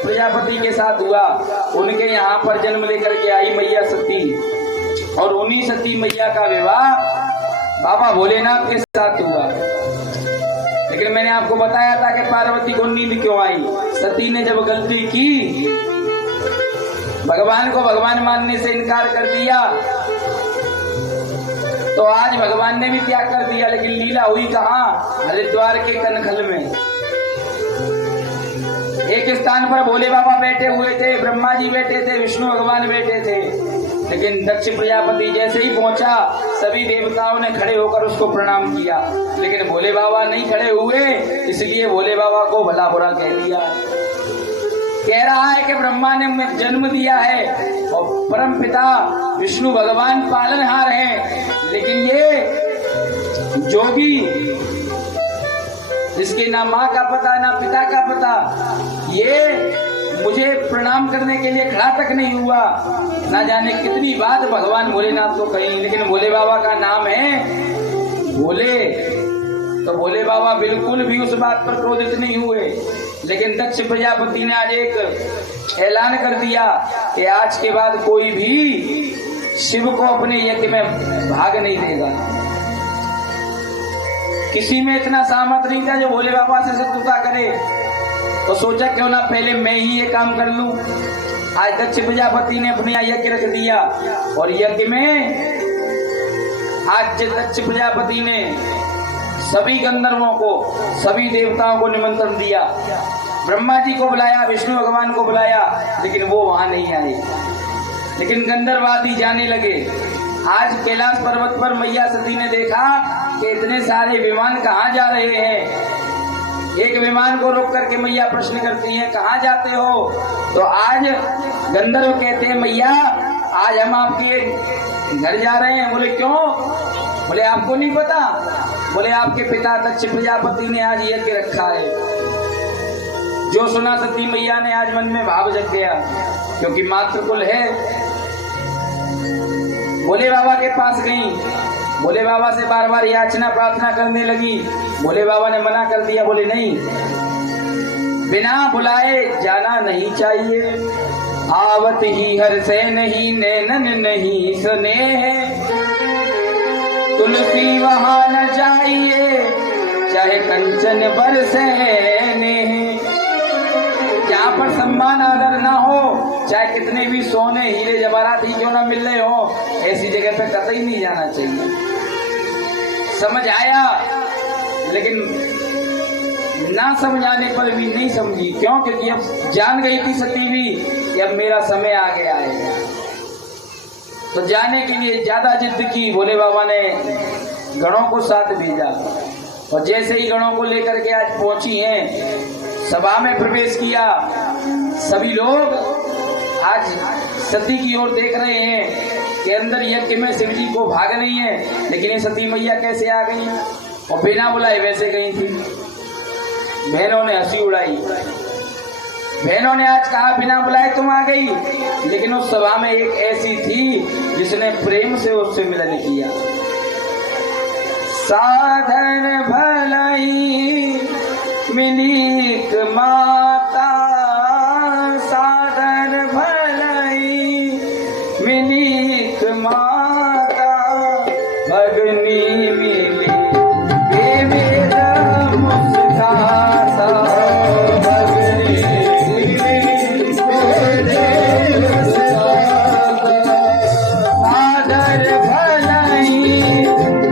प्रजापति के साथ हुआ, उनके यहाँ पर जन्म लेकर के आई मैया सती, और उन्हीं सती मैया का विवाह बाबा भोलेनाथ के साथ हुआ। लेकिन मैंने आपको बताया था कि पार्वती को नींद क्यों आई। सती ने जब गलती की, भगवान को भगवान मानने से इनकार कर दिया, तो आज भगवान ने भी त्याग कर दिया। लेकिन लीला हुई कहाँ? हरिद्वार के कनखल में। एक स्थान पर भोले बाबा बैठे हुए थे, ब्रह्मा जी बैठे थे, विष्णु भगवान बैठे थे, लेकिन दक्ष प्रजापति जैसे ही पहुंचा सभी देवताओं ने खड़े होकर उसको प्रणाम किया, लेकिन भोले बाबा नहीं खड़े हुए, इसलिए भोले बाबा को भला बुरा कह दिया। कह रहा है कि ब्रह्मा ने जन्म दिया है और परम पिता विष्णु भगवान पालनहार हैं, लेकिन ये जोगी जिसके ना माँ का पता ना पिता का पता, ये मुझे प्रणाम करने के लिए खड़ा तक नहीं हुआ। ना जाने कितनी बात भगवान भोलेनाथ को कही, लेकिन भोले बाबा का नाम है भोले, तो भोले बाबा बिल्कुल भी उस बात पर क्रोधित नहीं हुए। लेकिन दक्ष प्रजापति ने आज एक ऐलान कर दिया कि आज के बाद कोई भी शिव को अपने यज्ञ में भाग नहीं देगा। किसी में इतना सामर्थ्य नहीं था जो भोले बाबा से शत्रुता करे, तो सोचा क्यों ना पहले मैं ही ये काम कर लूं। आज दक्ष प्रजापति ने अपने यज्ञ रख दिया और यज्ञ में आज दक्ष प्रजापति ने सभी गंधर्वों को, सभी देवताओं को निमंत्रण दिया। ब्रह्मा जी को बुलाया, विष्णु भगवान को बुलाया, लेकिन वो वहां नहीं आए। लेकिन गंधर्वादी जाने लगे। आज कैलाश पर्वत पर मैया सती ने देखा कि इतने सारे विमान कहाँ जा रहे हैं। एक विमान को रोक करके मैया प्रश्न करती हैं, कहाँ जाते हो? तो आज गंधर्व कहते हैं, मैया आज हम आपके घर जा रहे हैं। बोले क्यों? बोले आपको नहीं पता? बोले आपके पिता दक्ष प्रजापति ने आज यज्ञ रखा है। जो सुना सती मैया ने आज मन में भाव जग गया, क्योंकि मातृकुल है। भोले बाबा के पास गई, भोले बाबा से बार बार याचना प्रार्थना करने लगी। भोले बाबा ने मना कर दिया, बोले नहीं, बिना बुलाए जाना नहीं चाहिए। आवत ही हर से नहीं, नैनन नहीं स्नेह, तुलसी वहां न जाइए, चाहे कंचन बरसे नेह। जहाँ पर सम्मान आदर ना हो, चाहे कितने भी सोने हीरे जवाहरात ही क्यों ना मिल रहे हो, ऐसी जगह पे कतई नहीं जाना चाहिए। समझ आया, लेकिन ना समझाने पर भी नहीं समझी। क्यों? क्योंकि अब जान गई थी सती भी कि अब मेरा समय आ गया है। तो जाने के लिए ज्यादा जिद की। भोले बाबा ने गणों को साथ भेजा और जैसे ही गणों को लेकर के आज पहुंची हैं, सभा में प्रवेश किया। सभी लोग आज सती की ओर देख रहे हैं कि अंदर यज्ञ में शिव जी को भाग नहीं है, लेकिन ये सती मैया कैसे आ गई और बिना बुलाए वैसे गई थी। बहनों ने हंसी उड़ाई। बहनों ने आज कहा बिना बुलाए तुम आ गई, लेकिन उस सभा में एक ऐसी थी जिसने प्रेम से उससे मिलन किया। साधन भलाई मिलीक माता, साधन भलाई मिलीक माता, भगनी मिली बेमेद मुस्काता, भगनी मिली बेमेद मुस्काता, साधन भलाई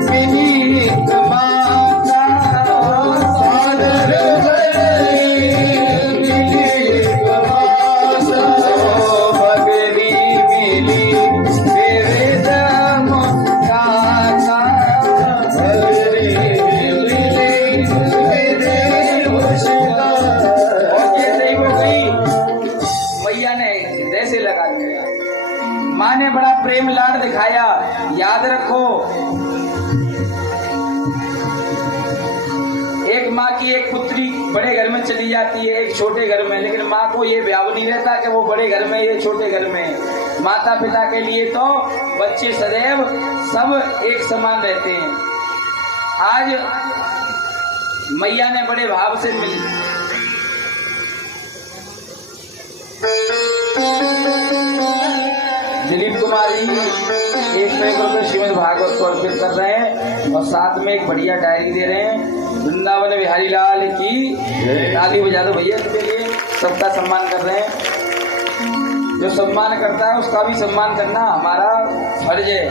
मिलीक माता, साधन माँ ने बड़ा प्रेम लाड दिखाया। याद रखो, एक माँ की एक पुत्री बड़े घर में चली जाती है, एक छोटे घर में, लेकिन माँ को ये भाव नहीं रहता कि वो बड़े घर में ये छोटे घर में। माता पिता के लिए तो बच्चे सदैव सब एक समान रहते हैं। आज मैया ने बड़े भाव से मिली। दिलीप कुमार जी 1 रुपये श्रीमद् भागवत को अर्पित कर रहे हैं और साथ में एक बढ़िया डायरी दे रहे हैं। वृंदावन बिहारी लाल की ताली बजा दो भैया के लिए। सबका सम्मान कर रहे हैं। जो सम्मान करता है उसका भी सम्मान करना हमारा फर्ज है।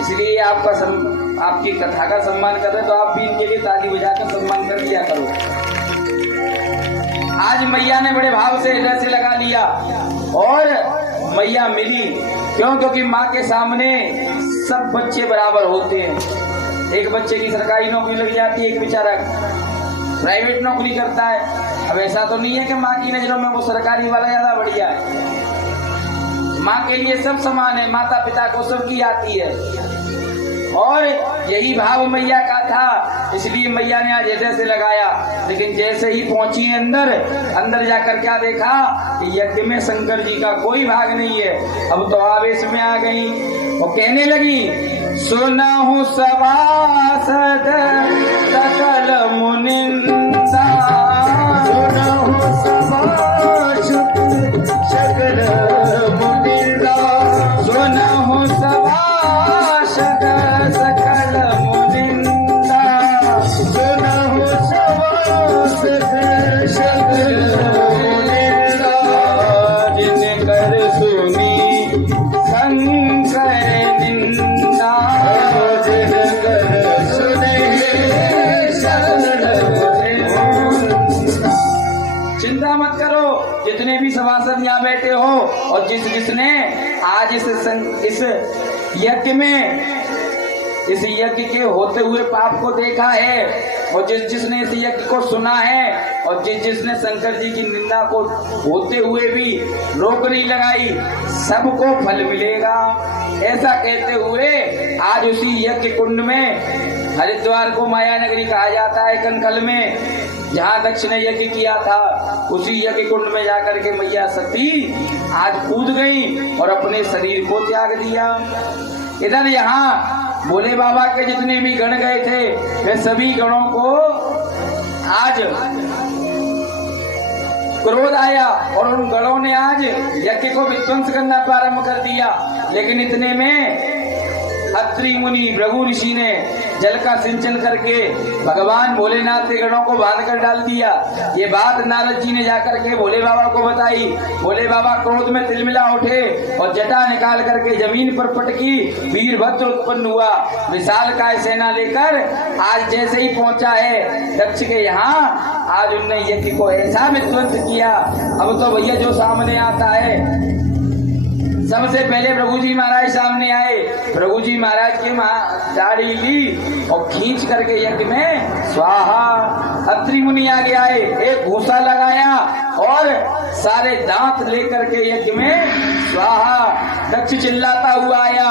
इसलिए आपकी कथा का सम्मान कर रहे हैं, तो आप भी इनके लिए ताली बजाकर सम्मान कर दिया करो। आज मैया ने बड़े भाव से हृदय से लगा लिया और मैया मिली। क्यों? क्योंकि माँ के सामने सब बच्चे बराबर होते हैं। एक बच्चे की सरकारी नौकरी लग जाती है, एक बेचारा प्राइवेट नौकरी करता है। अब ऐसा तो नहीं है कि माँ की नजरों में वो सरकारी वाला ज्यादा बढ़िया है। माँ के लिए सब समान है, माता पिता को सबकी आती है और यही भाव मैया का था। इसलिए मैया ने आज हृदय से लगाया। लेकिन जैसे ही पहुंची अंदर जाकर क्या देखा कि यज्ञ में शंकर जी का कोई भाग नहीं है। अब तो आवेश में आ गई और कहने लगी, सुनहु सभासद सकल मुनिंदा, सुनहु सभासद सकल मुनिंदा, सुनहु सभासद सकल मुनिंदा, जिसने आज इस यज्ञ में, इस यज्ञ के होते हुए पाप को देखा है, और जिसने इस यज्ञ को सुना है, और जिसने शंकर जी की निंदा को होते हुए भी रोक नहीं लगाई, सबको फल मिलेगा। ऐसा कहते हुए आज उसी यज्ञ कुंड में, हरिद्वार को माया नगरी कहा जाता है, कनखल में, जहाँ दक्ष ने यज्ञ किया था, उसी यज्ञ कुंड में जाकर के मैया सती आज कूद गई और अपने शरीर को त्याग दिया। इधर यहाँ भोले बाबा के जितने भी गण गए थे, वे सभी गणों को आज क्रोध आया और उन गणों ने आज यज्ञ को विध्वंस करना प्रारंभ कर दिया। लेकिन इतने में अत्रि मुनि भृगु ऋषि ने जल का सिंचन करके भगवान भोलेनाथ के गणों को बांध कर डाल दिया। ये बात नारद जी ने जाकर के भोले बाबा को बताई। भोले बाबा क्रोध में तिलमिला उठे और जटा निकाल करके जमीन पर पटकी, वीरभद्र उत्पन्न हुआ। विशालकाय सेना लेकर आज जैसे ही पहुंचा है दक्ष के यहाँ, आज उनने यज्ञ को ऐसा विध्वंस किया। अब तो भैया जो सामने आता है, सबसे पहले प्रभु जी महाराज सामने आए। प्रभु जी महाराज की दाढ़ी ली और खींच करके यज्ञ में स्वाहा। अत्रि मुनि आगे आए, एक भूसा लगाया और सारे दांत लेकर के यज्ञ में स्वाहा। दक्ष चिल्लाता हुआ आया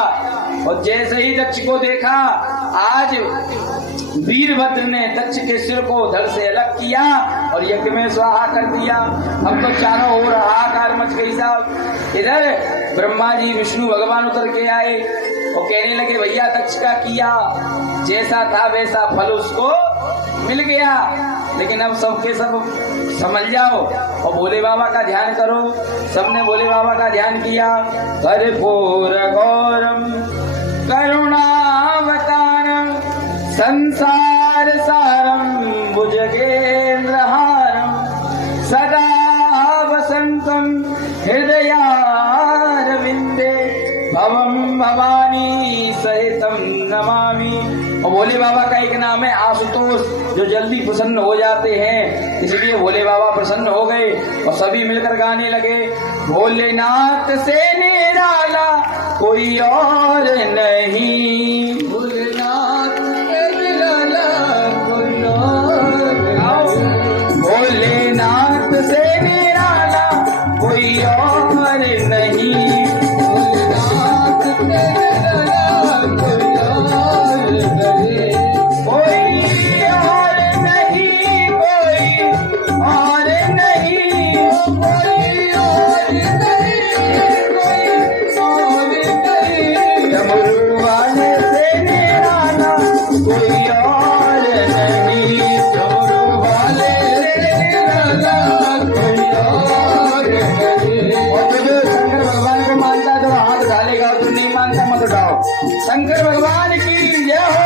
और जैसे ही दक्ष को देखा, आज वीरभद्र ने दक्ष के सिर को धड़ से अलग किया और यज्ञ में स्वाहा कर दिया। अब तो चारों ओर हाहाकार मच गई साहब। इधर ब्रह्मा जी विष्णु भगवान उतर के आए और कहने लगे, भैया दक्ष का किया जैसा था वैसा फल उसको मिल गया, लेकिन अब सबके सब समझ जाओ और भोले बाबा का ध्यान करो। सबने भोले बाबा का ध्यान किया। कर्पूर गौरम करुणावतारम संसार सारम भुजगेन्द्रहारम सदा वसंतम हृदयारविंदे भवम भवानी सहितम नमामि। और भोले बाबा का एक नाम है आशुतोष, जो जल्दी प्रसन्न हो जाते हैं, इसलिए भोले बाबा प्रसन्न हो गए और सभी मिलकर गाने लगे। भोलेनाथ से निराला कोई और नहीं, भोलेनाथ से निराला कोई और नहीं, भोलेनाथ से निराला कोई और नहीं, भोलेनाथ से निराला कोई और नहीं, कोई और नहीं, कोई और नहीं, कोई और नहीं, कोई और नहीं, डमरू वाले से निराला कोई और नहीं, डमरू वाले से निराला कोई और नहीं। और जो शंकर भगवान को मानता है तो हाथ डालेगा, और जो नहीं मानता मत उठाओ। शंकर भगवान की जय हो।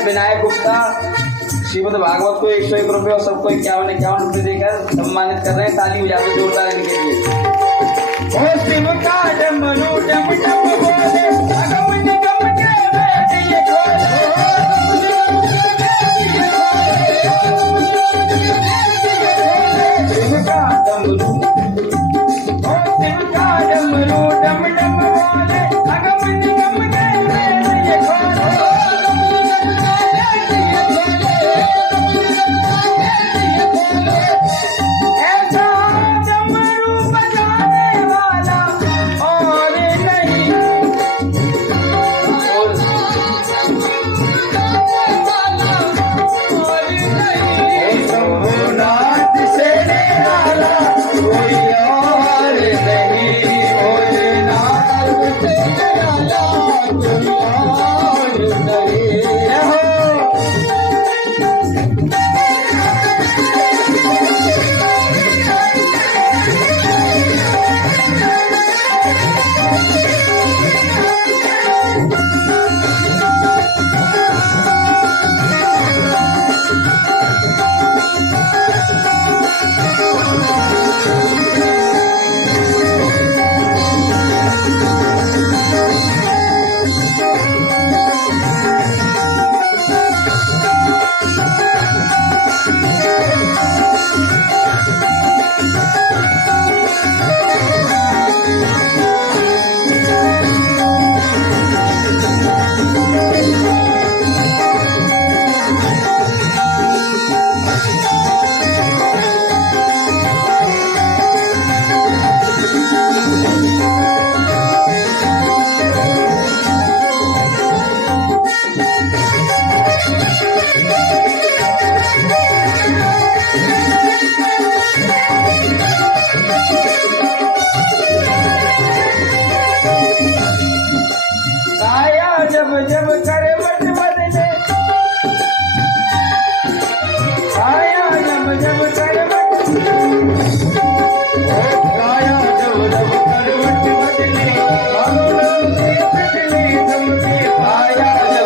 विनायक गुप्ता श्रीमद भागवत को 101 रुपये और सबको 51 रुपये देकर सम्मानित कर रहे हैं। ताली बजाते जोरदार इनके लिए। ओ शिव का डमरू डम डम बोले, अगम निगम के वेद ये खोले, शिव का डमरू, ओ शिव का डमरू डम डम बोले, अगम निगम के वेद ये खोले।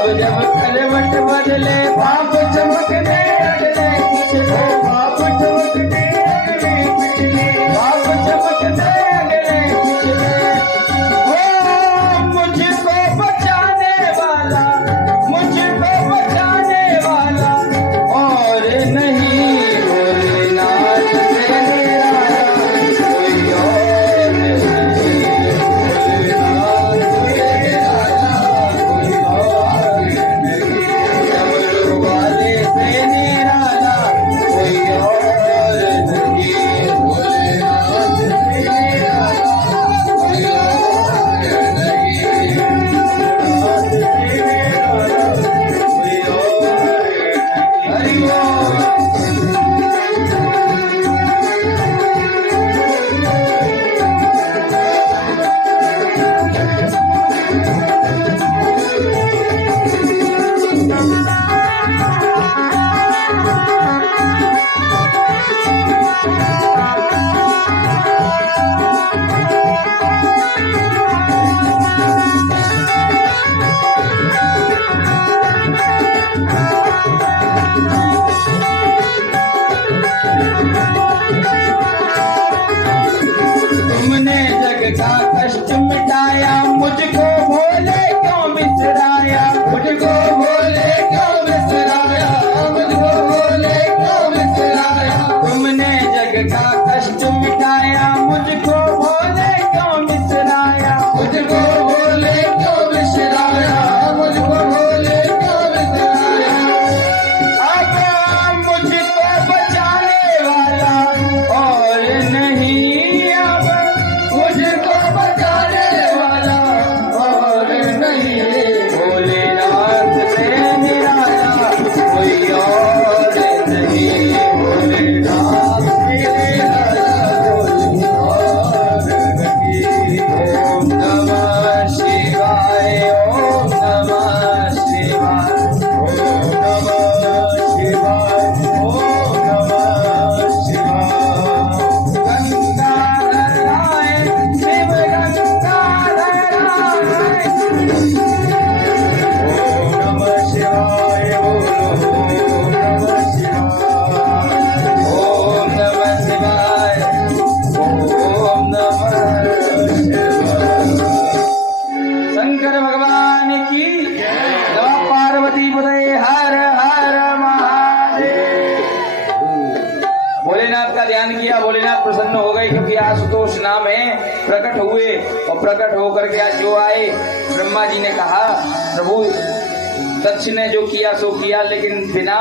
अब जब करवट बदले बाप चमकने अगले पिछले बाप चमकने अगले पिछले बाप चमकने अगले पिछले ओ मुझको बचाने वाला और नहीं भोलेनाथ से निराला कोई और नहीं भोलेनाथ से निराला कोई और नहीं डमरू वाले से निराला कोई और नहीं भोलेनाथ से निराला कोई और नहीं भोलेनाथ से निराला कोई और हरि ओम। तुमने जग का कष्ट मिटाया मुझको भोले क्यों बिसराया मुझको भोले क्यों बिसराया मुझको भोले क्यों बिसराया तुमने जग का कष्ट मिटाया मुझको भोले क्यों बिसराया मुझको भोले क्यों बिसराया मुझको भोले क्यों बिसराया अब मुझको बचाने वाला और नहीं मुझको बचाने वाला और नहीं भोलेनाथ से निराला कोई और नहीं भोलेनाथ से निराला कोई और नहीं ओम नमः शिवाय ओम नमः शिवाय ओम नमः शिवाय ओम नमः शिवाय गंगाधराय शिव गंगाधराय ओम नमः शिवाय ओम नमः शिवाय ओम नमः शिवाय ओम नमः शिवाय। शंकर भगवान की नमः। पार्वती पते हर हर महादेव। भोलेनाथ का ध्यान किया, भोलेनाथ प्रसन्न हो गए क्योंकि आशुतोष नाम है प्रकट हुए और प्रकट होकर के आज जो आए ब्रह्मा जी ने कहा प्रभु दक्ष ने जो किया सो किया लेकिन बिना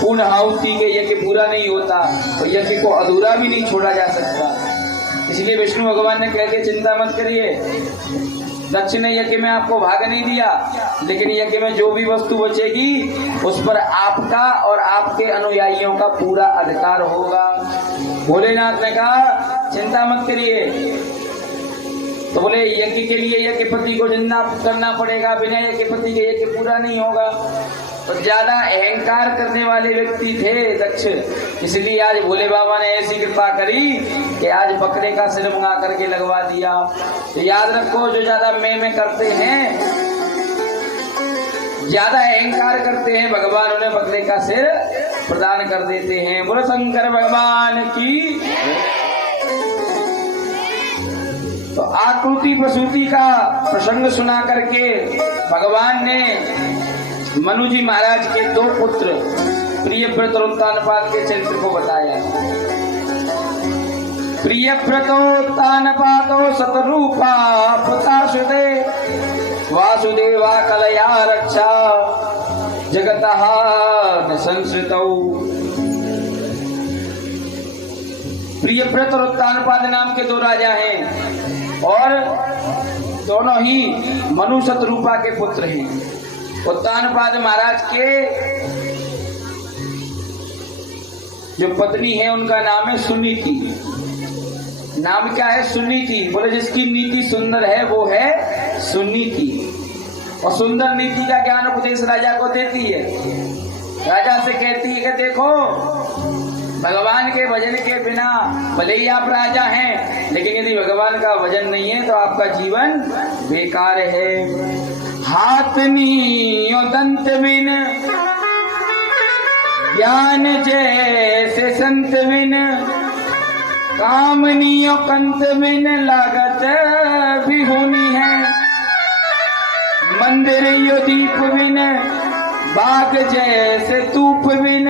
पूर्ण आहुति के यज्ञ पूरा नहीं होता तो यज्ञ को अधूरा भी नहीं छोड़ा जा सकता। इसलिए विष्णु भगवान ने कह के चिंता मत करिए, दक्ष ने यज्ञ में आपको भाग नहीं दिया लेकिन यज्ञ में जो भी वस्तु बचेगी उस पर आपका और आपके अनुयायियों का पूरा अधिकार होगा। भोलेनाथ ने कहा चिंता मत करिए। तो बोले यज्ञ के लिए यज्ञपति को जिंदा करना पड़ेगा, बिना यज्ञपति के यज्ञ पूरा नहीं होगा। तो ज्यादा अहंकार करने वाले व्यक्ति थे दक्ष, इसलिए आज भोले बाबा ने ऐसी कृपा करी कि आज बकरे का सिर मंगा करके लगवा दिया। तो याद रखो जो ज्यादा मैं करते हैं, ज्यादा अहंकार करते हैं, भगवान उन्हें बकरे का सिर प्रदान कर देते हैं। बोलो शंकर भगवान की। तो आकृति प्रसूति का प्रसंग सुना करके भगवान ने मनु जी महाराज के दो पुत्र प्रियव्रत और उत्तानपाद के चरित्र को बताया। प्रियव्रतोत्तानपादो शतरूपा पुतासुदे वासुदेवा कलया रक्षा जगतः न संस्कृतौ। प्रियव्रत और उत्तानपाद नाम के दो राजा हैं और दोनों ही मनु शतरूपा के पुत्र हैं। उत्तानपाद महाराज के जो पत्नी है उनका नाम है सुनीति। नाम क्या है? सुनीति। बोले जिसकी नीति सुंदर है वो है सुनीति। और सुंदर नीति का ज्ञान उपदेश राजा को देती है। राजा से कहती है कि देखो भगवान के भजन के बिना भले ही आप राजा हैं लेकिन यदि भगवान का भजन नहीं है तो आपका जीवन बेकार है। हाथनियो दंत बिन ज्ञान जैसे संत बिन, कामनियो कंत बिन लागत भी होनी है। मंदिर यो दीप बिन बाग जैसे तूप बिन,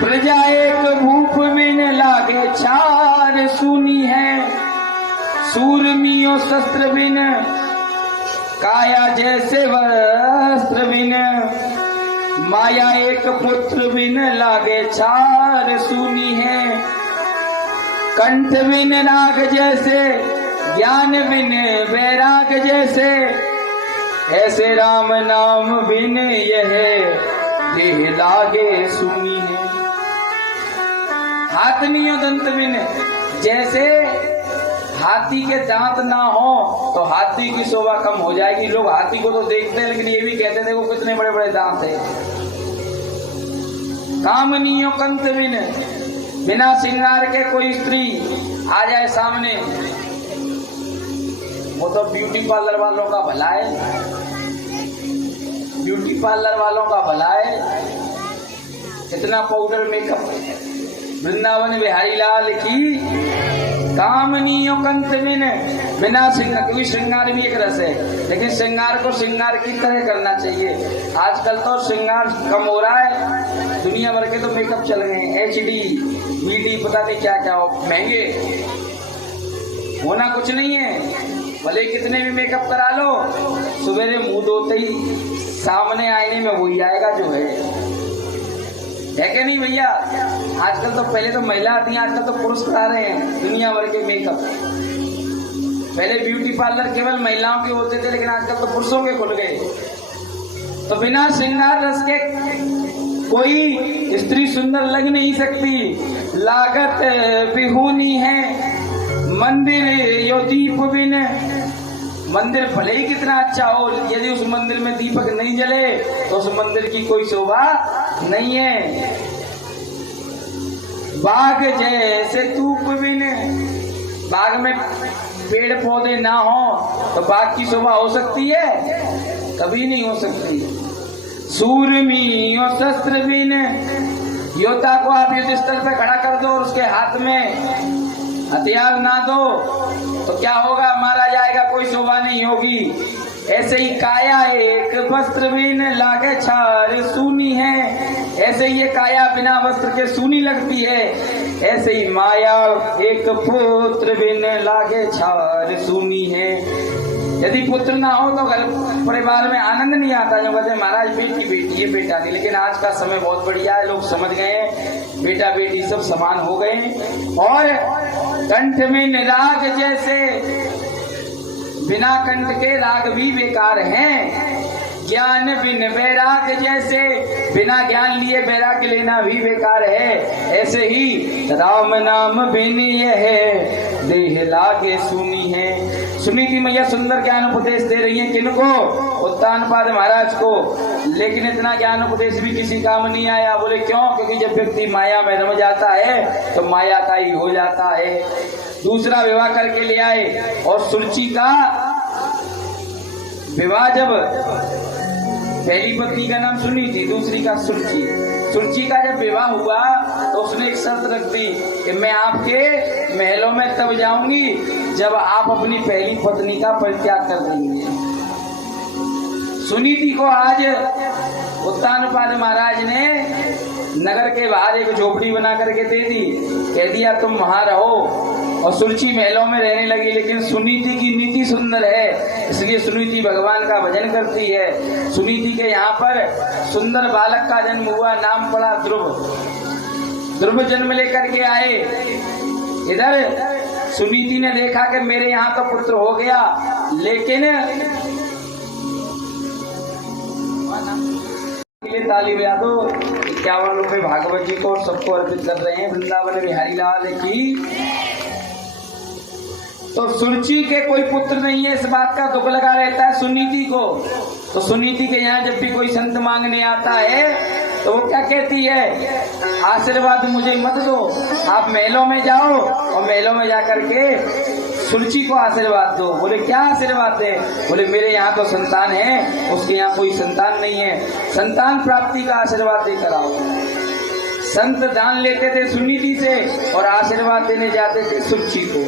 प्रजा एक भूप बिन लागे चार सूनी है। सूरमियो शस्त्र बिन काया जैसे वस्त्र बिन, माया एक पुत्र बिन लागे चार सूनी है। कंठ बिन नाग जैसे ज्ञान बिन वैराग जैसे, ऐसे राम नाम बिन यह देह लागे सुनी है। हाथनियो दंत बिन, जैसे हाथी के दांत ना हो तो हाथी की शोभा कम हो जाएगी। लोग हाथी को तो देखते हैं लेकिन ये भी कहते थे वो कितने बड़े बड़े दांत है। कामनियो कंत बिन, बिना श्रृंगार के कोई स्त्री आ जाए सामने, वो तो ब्यूटी पार्लर वालों का भला है, ब्यूटी पार्लर वालों का भला है। इतना पाउडर मेकअप। वृंदावन बिहारी लाल की। कामनियो कंत बिन, बिना श्रृंगार, क्योंकि श्रृंगार भी एक रस है लेकिन श्रृंगार को श्रृंगार की तरह करना चाहिए। आजकल तो श्रृंगार कम हो रहा है, दुनिया भर के तो मेकअप चल रहे हैं, HD VD पता नहीं क्या क्या महंगे। होना कुछ नहीं है, भले कितने भी मेकअप करा लो, सवेरे मुंह धोते ही सामने आईने में वही आएगा जो है कि नहीं भैया। आजकल तो, पहले तो महिला आती हैं, आजकल तो पुरुष करा रहे हैं दुनिया भर के मेकअप। पहले ब्यूटी पार्लर केवल महिलाओं के होते थे लेकिन आजकल तो पुरुषों के खुल गए। तो बिना श्रृंगार रस के कोई स्त्री सुंदर लग नहीं सकती, लागत विहूनी है। मंदिर यो दीप बिन, मंदिर भले ही कितना अच्छा हो, यदि उस मंदिर में दीपक नहीं जले तो उस मंदिर की कोई शोभा नहीं है। बाग जैसे तूप बिन, बाग में पेड़ पौधे ना हो तो बाग की शोभा हो सकती है? कभी नहीं हो सकती। सूरमी और शस्त्र बिन, योद्धा को आप युद्ध स्थल पे खड़ा कर दो और उसके हाथ में हथियार ना दो तो क्या होगा? मारा जाएगा, कोई शोभा नहीं होगी। ऐसे ही काया एक वस्त्र बिन लागे छार सूनी है, ऐसे ही ये काया बिना वस्त्र के सूनी लगती है। ऐसे ही माया एक पुत्र बिन लागे छार सूनी है। यदि पुत्र ना हो तो घर परिवार में आनंद नहीं आता। जो कहते महाराज बेटी बेटी है, बेटा नहीं। लेकिन आज का समय बहुत बढ़िया है, लोग समझ गए हैं बेटा बेटी सब समान हो गए। और कंठ में राग जैसे, बिना कंठ के राग भी बेकार हैं। ज्ञान बिन वैराग जैसे, बिना ज्ञान लिए वैराग लेना भी बेकार है। ऐसे ही राम नाम बिन यह देह लागे सुनी है। सुनीति मैया सुंदर ज्ञान उपदेश दे रही है, किनको? उत्तानपाद महाराज को। लेकिन इतना ज्ञान उपदेश भी किसी काम नहीं आया। बोले क्यों? क्योंकि जब व्यक्ति माया में रम जाता है तो माया का ही हो जाता है। दूसरा विवाह करके ले आए और सुरुचि का विवाह, जब पहली पत्नी का नाम सुनी थी, दूसरी का सुरुचि। सुरुचि का जब विवाह हुआ तो उसने एक शर्त रख दी कि मैं आपके महलों में तब जाऊंगी जब आप अपनी पहली पत्नी का परित्याग कर देंगे। सुनीति को आज उत्तानपाद महाराज ने नगर के बाहर एक झोपड़ी बना करके दे दी, कह दिया तुम वहां रहो। और सुरुचि महलों में रहने लगी। लेकिन सुनीति की नीति सुंदर है, इसलिए सुनीति भगवान का भजन करती है। सुनीति के यहाँ पर सुंदर बालक का जन्म हुआ, नाम पड़ा ध्रुव। ध्रुव जन्म लेकर के आए। इधर सुनीति ने देखा कि मेरे यहाँ तो पुत्र हो गया, लेकिन ताली बजा दो। 51 रुपए भागवत जी को सबको अर्पित कर रहे हैं। वृंदावन बिहारी लाल की। तो सुरुचि के कोई पुत्र नहीं है, इस बात का दुख लगा रहता है सुनीति को। तो सुनीति के यहाँ जब भी कोई संत मांगने आता है तो वो क्या कहती है? आशीर्वाद मुझे मत दो, आप महलों में जाओ और महलों में जाकर के सुरुचि को आशीर्वाद दो। बोले क्या आशीर्वाद दे? बोले मेरे यहाँ तो संतान है, उसके यहाँ कोई संतान नहीं है, संतान प्राप्ति का आशीर्वाद देकर आओ। संत दान लेते थे सुनीति से और आशीर्वाद देने जाते थे सुरुचि को।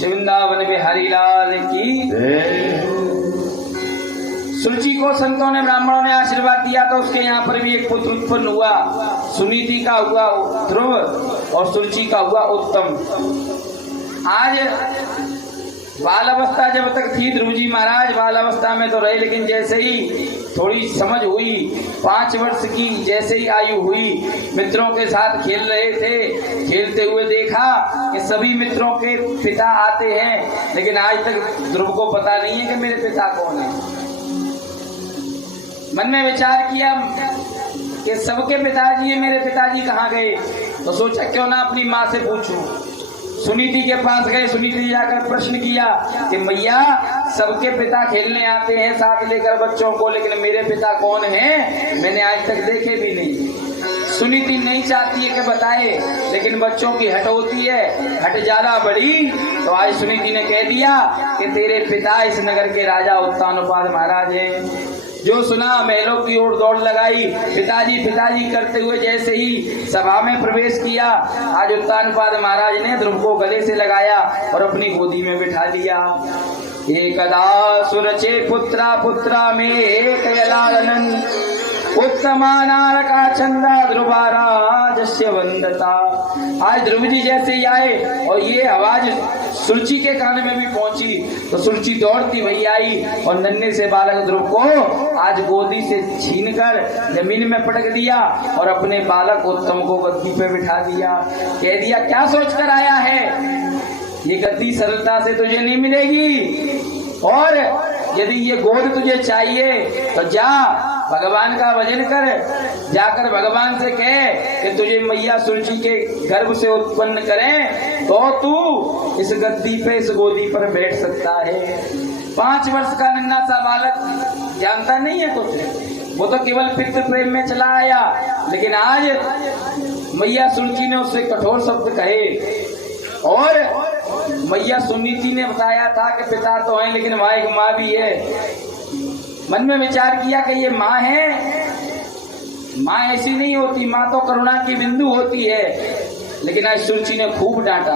वृंदावन बिहारी लाल की। सुरुचि को संतों ने ब्राह्मणों ने आशीर्वाद दिया तो उसके यहाँ पर भी एक पुत्र उत्पन्न हुआ। सुनीति का हुआ ध्रुव और सुरुचि का हुआ उत्तम। आज बाल अवस्था जब तक थी ध्रुव जी महाराज बाल अवस्था में तो रहे, लेकिन जैसे ही थोड़ी समझ हुई, 5 वर्ष की जैसे ही आयु हुई, मित्रों के साथ खेल रहे थे, खेलते हुए देखा कि सभी मित्रों के पिता आते हैं, लेकिन आज तक ध्रुव को पता नहीं है कि मेरे पिता कौन है। मन में विचार किया कि सबके पिताजी है, मेरे पिताजी कहाँ गए? तो सोचा क्यों ना अपनी माँ से पूछूं। सुनीति के पास गए, सुनीति जाकर प्रश्न किया कि मैया सबके पिता खेलने आते हैं साथ लेकर बच्चों को, लेकिन मेरे पिता कौन हैं? मैंने आज तक देखे भी नहीं। सुनीति नहीं चाहती है कि बताए, लेकिन बच्चों की हट होती है, हट ज्यादा बड़ी। तो आज सुनीति ने कह दिया कि तेरे पिता इस नगर के राजा उत्तानपाद महाराज हैं। जो सुना महलों की ओर दौड़ लगाई, पिताजी पिताजी करते हुए जैसे ही सभा में प्रवेश किया, आज उत्तानपाद महाराज ने ध्रुव को गले से लगाया और अपनी गोदी में बिठा लिया। एकदा सुरचे पुत्रा पुत्रा में एक लालन उत्तमानार का चंदा ध्रुवाराजस्य वंदता। आज ध्रुव जी जैसे ही आए और ये आवाज सुरुचि के कान में भी पहुंची तो सुरुचि दौड़ती वही आई और नन्हे से बालक ध्रुव को आज गोदी से छीनकर जमीन में पटक दिया और अपने बालक उत्तम को गद्दी पे बिठा दिया। कह दिया क्या सोचकर आया है? ये गद्दी सरलता से तुझे नहीं मिलेगी, और यदि ये गोद तुझे चाहिए तो जा भगवान का भजन कर, जाकर भगवान से कह कि तुझे मैया सुरुचि के गर्भ से उत्पन्न करें तो तू इस गद्दी पे इस गोदी पर बैठ सकता है। 5 वर्ष का नन्हा सा बालक जानता नहीं है कुछ, वो तो केवल पितृ प्रेम में चला आया, लेकिन आज मैया सुरुचि ने उससे कठोर शब्द कहे और मैया सुनीति ने बताया था कि पिता तो है लेकिन वहां एक माँ भी है। मन में विचार किया कि ये माँ है, माँ ऐसी नहीं होती, माँ तो करुणा की बिंदु होती है, लेकिन आज सुरुचि ने खूब डांटा।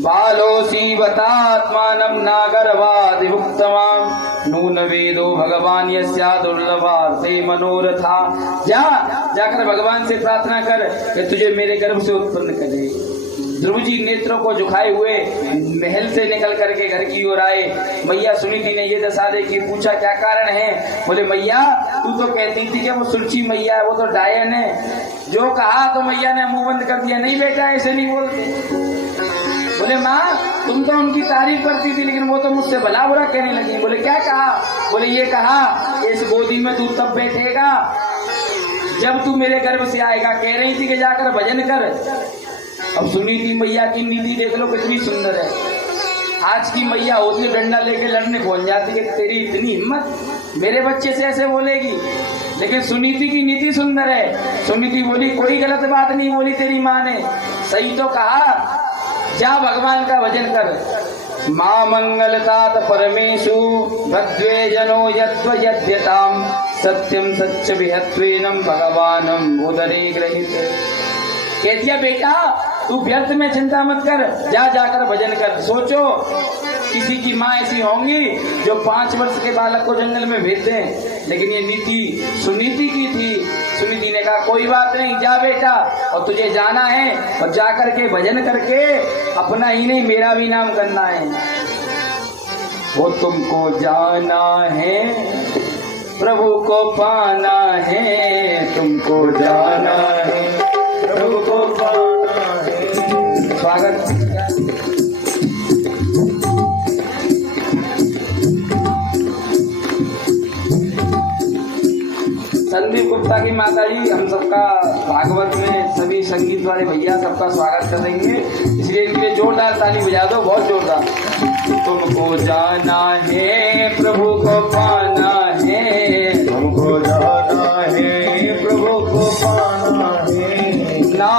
बालोसी बतात्मानम नागरवादि मुक्तवाम नून वेदो भगवान यस्या दुर्लभार्थे मनोरथा। जाकर भगवान से प्रार्थना कर कि तुझे मेरे गर्भ से उत्पन्न करे। ध्रुव जी नेत्रों को झुकाए हुए महल से निकल करके घर की ओर आए। मैया सुनीति ने ये दशा देखी, पूछा क्या कारण है? बोले मैया तू तो कहती थी कि वो सुरुचि मैया है, वो तो डायन है। जो कहा तो मैया ने मुंह बंद कर दिया, नहीं बेटा ऐसे नहीं बोलते। बोले माँ तुम तो उनकी तारीफ करती थी, लेकिन वो तो मुझसे भला बुरा कहने लगी। बोले क्या कहा? बोले ये कहा इस गोदी में तू तब बैठेगा जब तू मेरे गर्भ से आएगा। कह रही थी कि जाकर भजन कर। अब सुनीति मैया की नीति देख लो कितनी सुंदर है। आज की मैया होती डंडा लेके लड़ने पहुंच जाती है, तेरी इतनी हिम्मत मेरे बच्चे से ऐसे बोलेगी। लेकिन सुनीति की नीति सुंदर है। सुनीति बोली कोई गलत बात नहीं बोली तेरी माँ ने, सही तो कहा, जा भगवान का भजन कर। माँ मंगलतात परमेशु भद्वे जनो यद्व यद्यताम सत्यम सच्च विहत्वेनम भगवानम उदरे ग्रहित। कह दिया बेटा तू व्यर्थ में चिंता मत कर, जाकर भजन कर। सोचो किसी की माँ ऐसी होंगी जो 5 वर्ष के बालक को जंगल में भेज दें, लेकिन ये नीति सुनीति की थी। सुनीति ने कहा कोई बात नहीं, जा बेटा, और तुझे जाना है और जाकर के भजन करके अपना ही नहीं मेरा भी नाम करना है। वो तुमको जाना है, प्रभु को पाना है, तुमको जाना है, प्रभु को पाना है। स्वागत। संदीप गुप्ता की माता जी हम सबका भागवत में सभी संगीत वाले भैया सबका स्वागत करेंगे, इसलिए इनके लिए जोरदार ताली बजा दो, बहुत जोरदार। तुमको जाना है, प्रभु को पाना है, तुमको जाना है, प्रभु को पाना है। ना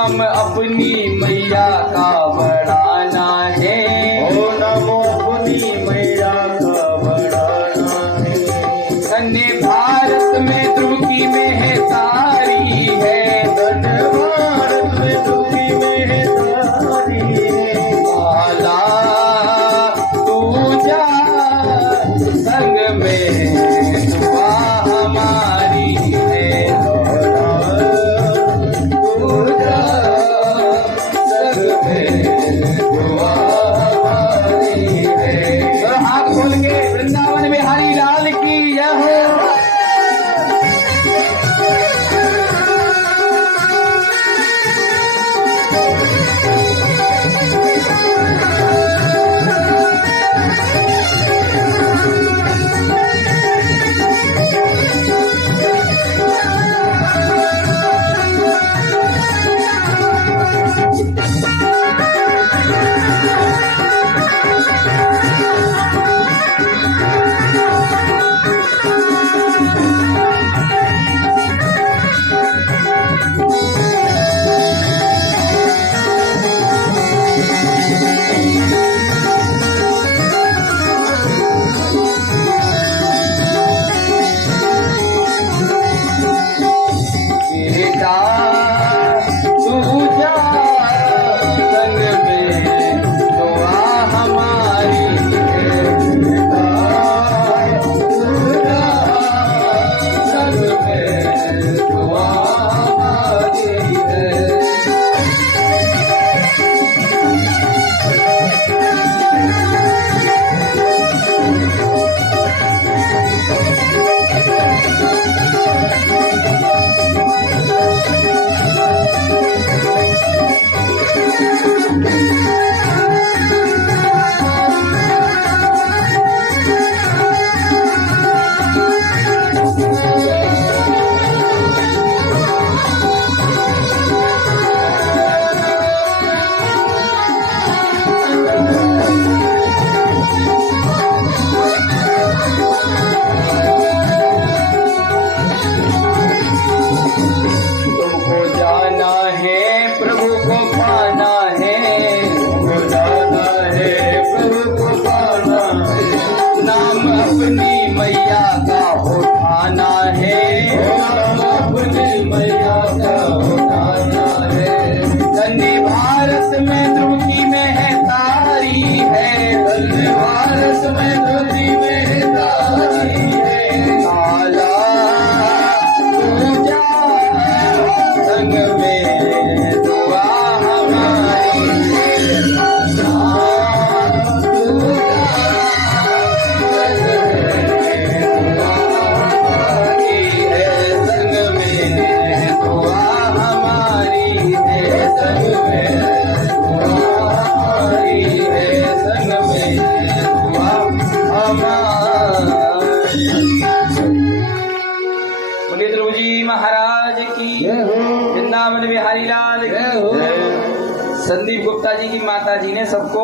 संदीप गुप्ता जी की माता जी ने सबको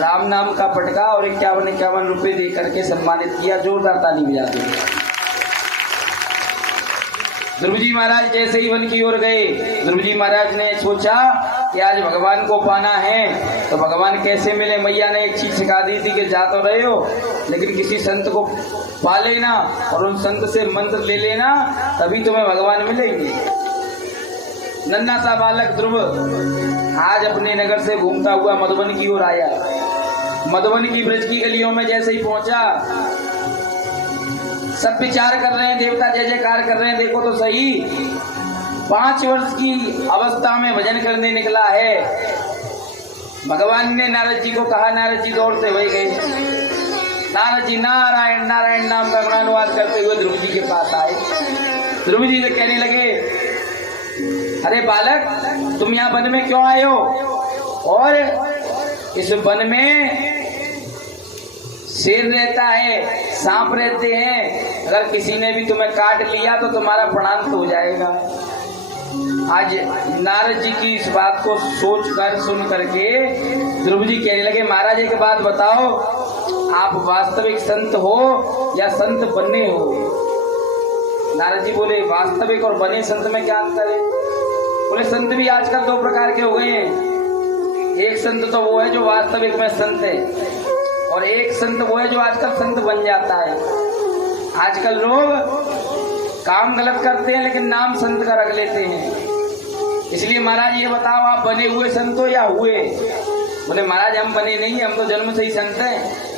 राम नाम का पटका और 51 रुपए दे करके सम्मानित किया। जोरदार ताली बजा दो। ध्रुव जी महाराज जैसे ही वन की ओर गए, ध्रुव जी महाराज ने सोचा कि आज भगवान को पाना है तो भगवान कैसे मिले। मैया ने एक चीज सिखा दी थी कि जा तो रहे हो लेकिन किसी संत को पा लेना और उन संत से मंत्र ले लेना, तभी तुम्हें भगवान मिलेंगे। नन्हा सा बालक ध्रुव आज अपने नगर से घूमता हुआ मधुबन की ओर आया। मधुबन की ब्रज की गलियों में जैसे ही पहुंचा, सब विचार कर रहे हैं, देवता जय जयकार कर रहे हैं। देखो तो सही, 5 वर्ष की अवस्था में भजन करने निकला है। भगवान ने नारद जी को कहा, नारद जी दौड़ते हुए गए। नारद जी नारायण नारायण नाम का गुणानुवाद करते हुए ध्रुव जी के पास आए। ध्रुव जी से कहने लगे, अरे बालक, तुम यहाँ वन में क्यों आए हो? और इस वन में शेर रहता है, सांप रहते हैं, अगर किसी ने भी तुम्हें काट लिया तो तुम्हारा प्राणांत हो जाएगा। आज नारद जी की इस बात को सोच कर सुन करके ध्रुव जी कहने लगे, महाराज एक बात बताओ, आप वास्तविक संत हो या संत बने हो? नारद जी बोले, वास्तविक और बने संत में क्या अंतर है? बोले, संत भी आजकल 2 प्रकार के हो गए हैं। एक संत तो वो है जो वास्तविक में संत है, और एक संत वो है जो आजकल संत बन जाता है। आजकल लोग काम गलत करते हैं लेकिन नाम संत का रख लेते हैं। इसलिए महाराज ये बताओ, आप बने हुए संत हो या हुए? बोले, महाराज हम बने नहीं है, हम तो जन्म से ही संत हैं।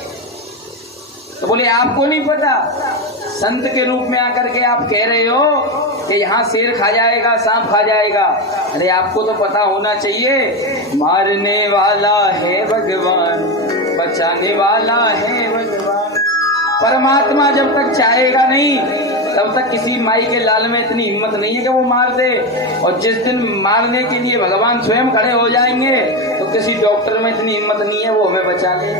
तो बोले, आपको नहीं पता, संत के रूप में आकर के आप कह रहे हो कि यहाँ शेर खा जाएगा, सांप खा जाएगा। अरे आपको तो पता होना चाहिए, मारने वाला है भगवान, बचाने वाला है भगवान। परमात्मा जब तक चाहेगा नहीं तब तक किसी माई के लाल में इतनी हिम्मत नहीं है कि वो मार दे, और जिस दिन मारने के लिए भगवान स्वयं खड़े हो जाएंगे तो किसी डॉक्टर में इतनी हिम्मत नहीं है वो हमें बचा ले।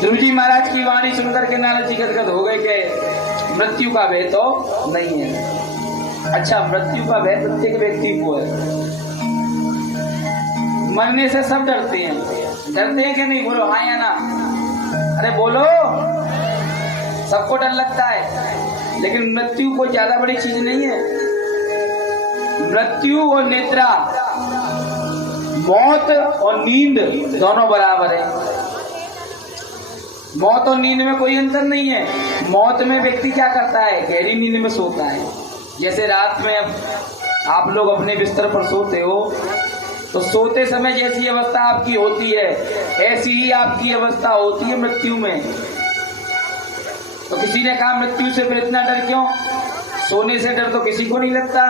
ध्रुव जी महाराज की वाणी सुनकर के नारद जी गदगद हो गए कि मृत्यु का भय तो नहीं है। अच्छा, मृत्यु का भय प्रत्येक व्यक्ति को है। मरने से सब डरते हैं, डरते हैं कि नहीं? बोलो हाँ या ना? अरे बोलो, सबको डर लगता है, लेकिन मृत्यु कोई ज्यादा बड़ी चीज नहीं है। मृत्यु और निद्रा, मौत और नींद दोनों बराबर है। मौत और नींद में कोई अंतर नहीं है। मौत में व्यक्ति क्या करता है? गहरी नींद में सोता है। जैसे रात में अब आप लोग अपने बिस्तर पर सोते हो तो सोते समय जैसी अवस्था आपकी होती है ऐसी ही आपकी अवस्था होती है मृत्यु में। तो किसी ने कहा मृत्यु से फिर इतना डर क्यों? सोने से डर तो किसी को नहीं लगता।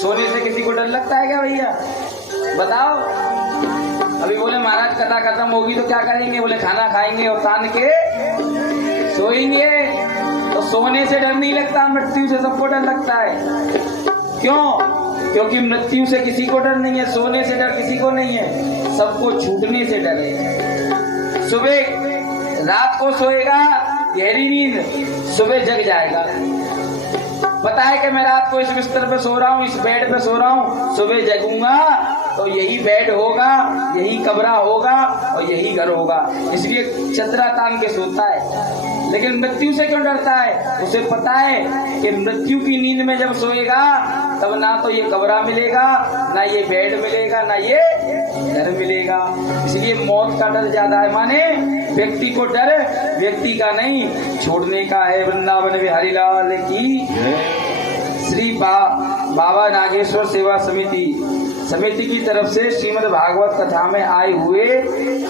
सोने से किसी को डर लगता है क्या भैया? बताओ। अभी बोले महाराज कथा खत्म होगी तो क्या करेंगे? बोले खाना खाएंगे और तान के सोएंगे। तो सोने से डर नहीं लगता, मृत्यु से सबको डर लगता है। क्यों? क्योंकि मृत्यु से किसी को डर नहीं है, सोने से डर किसी को नहीं है, सबको छूटने से डर है। सुबह रात को सोएगा गहरी नींद, सुबह जग जाएगा। पता है कि मैं रात को इस बिस्तर पे सो रहा हूँ, इस बेड पे सो रहा हूँ, सुबह जगूंगा तो यही बेड होगा, यही कमरा होगा और यही घर होगा। इसलिए चदरा तान के सोता है। लेकिन मृत्यु से क्यों डरता है? उसे पता है कि मृत्यु की नींद में जब सोएगा तब ना तो ये कमरा मिलेगा, ना ये बेड मिलेगा, ना ये घर मिलेगा। इसलिए मौत का डर ज्यादा है। माने व्यक्ति को डर व्यक्ति का नहीं, छोड़ने का है। वृंदावन बिहारी लाल की। श्री बाबा नागेश्वर सेवा समिति समिति की तरफ से श्रीमद् भागवत कथा में आए हुए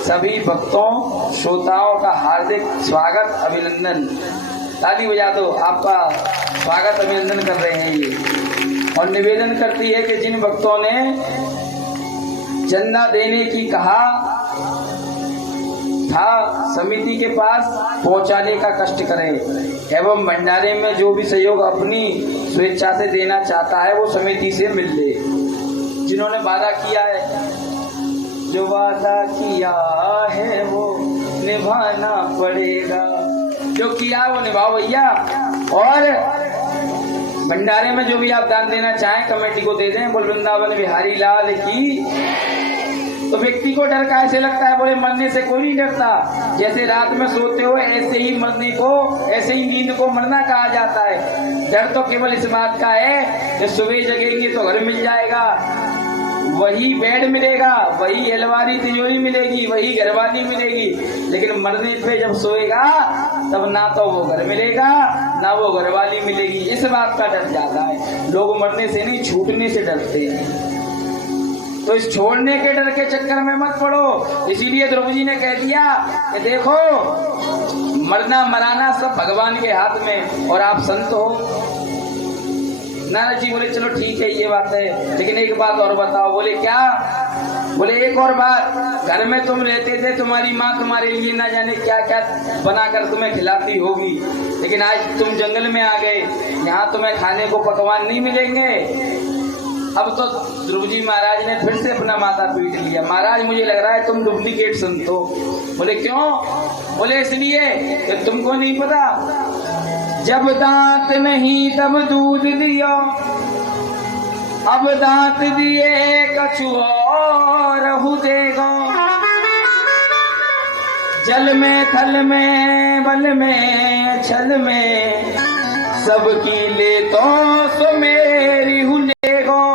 सभी भक्तों श्रोताओं का हार्दिक स्वागत अभिनंदन। ताली बजा दो, आपका स्वागत अभिनंदन कर रहे हैं ये। और निवेदन करती है कि जिन भक्तों ने चंदा देने की कहा था समिति के पास पहुंचाने का कष्ट करें एवं भंडारे में जो भी सहयोग अपनी स्वेच्छा से देना चाहता है वो समिति से मिल ले। जिन्होंने वादा किया है, जो वादा किया है वो निभाना पड़ेगा, जो किया वो निभाओ भैया। और भंडारे में जो भी आप दान देना चाहें कमेटी को दे दें। बोल वृंदावन बिहारी लाल की। तो व्यक्ति को डर कैसे लगता है? बोले मरने से कोई नहीं डरता। जैसे रात में सोते हो ऐसे ही मरने को, ऐसे ही नींद को मरना कहा जाता है। डर तो केवल इस बात का है कि सुबह जगेंगे तो घर मिल जाएगा, वही बेड मिलेगा, वही अलमारी तिजोरी मिलेगी, वही घरवाली मिलेगी। लेकिन मरने पे जब सोएगा तब ना तो वो घर मिलेगा ना वो घरवाली मिलेगी। इस बात का डर ज्यादा है। लोग मरने से नहीं, छूटने से डरते हैं। तो इस छोड़ने के डर के चक्कर में मत पड़ो। इसीलिए द्रौपदी जी ने कह दिया कि देखो मरना मराना सब भगवान के हाथ में, और आप संत हो। नारद जी बोले चलो ठीक है ये बात है, लेकिन एक बात और बताओ। बोले क्या? बोले एक और बात, घर में तुम रहते थे, तुम्हारी माँ तुम्हारे लिए ना जाने क्या क्या बनाकर तुम्हें खिलाती होगी, लेकिन आज तुम जंगल में आ गए, यहाँ तुम्हें खाने को पकवान नहीं मिलेंगे। अब तो ध्रुव जी महाराज ने फिर से अपना माथा पीट लिया। महाराज मुझे लग रहा है तुम डुप्लीकेट संत हो। बोले क्यों? बोले इसलिए कि तुमको नहीं पता, जब दांत नहीं तब दूध दियो, अब दांत दिए कछु और देगो, जल में थल में बल में छल में, सबकी ले तो सो मेरी हुलेगो।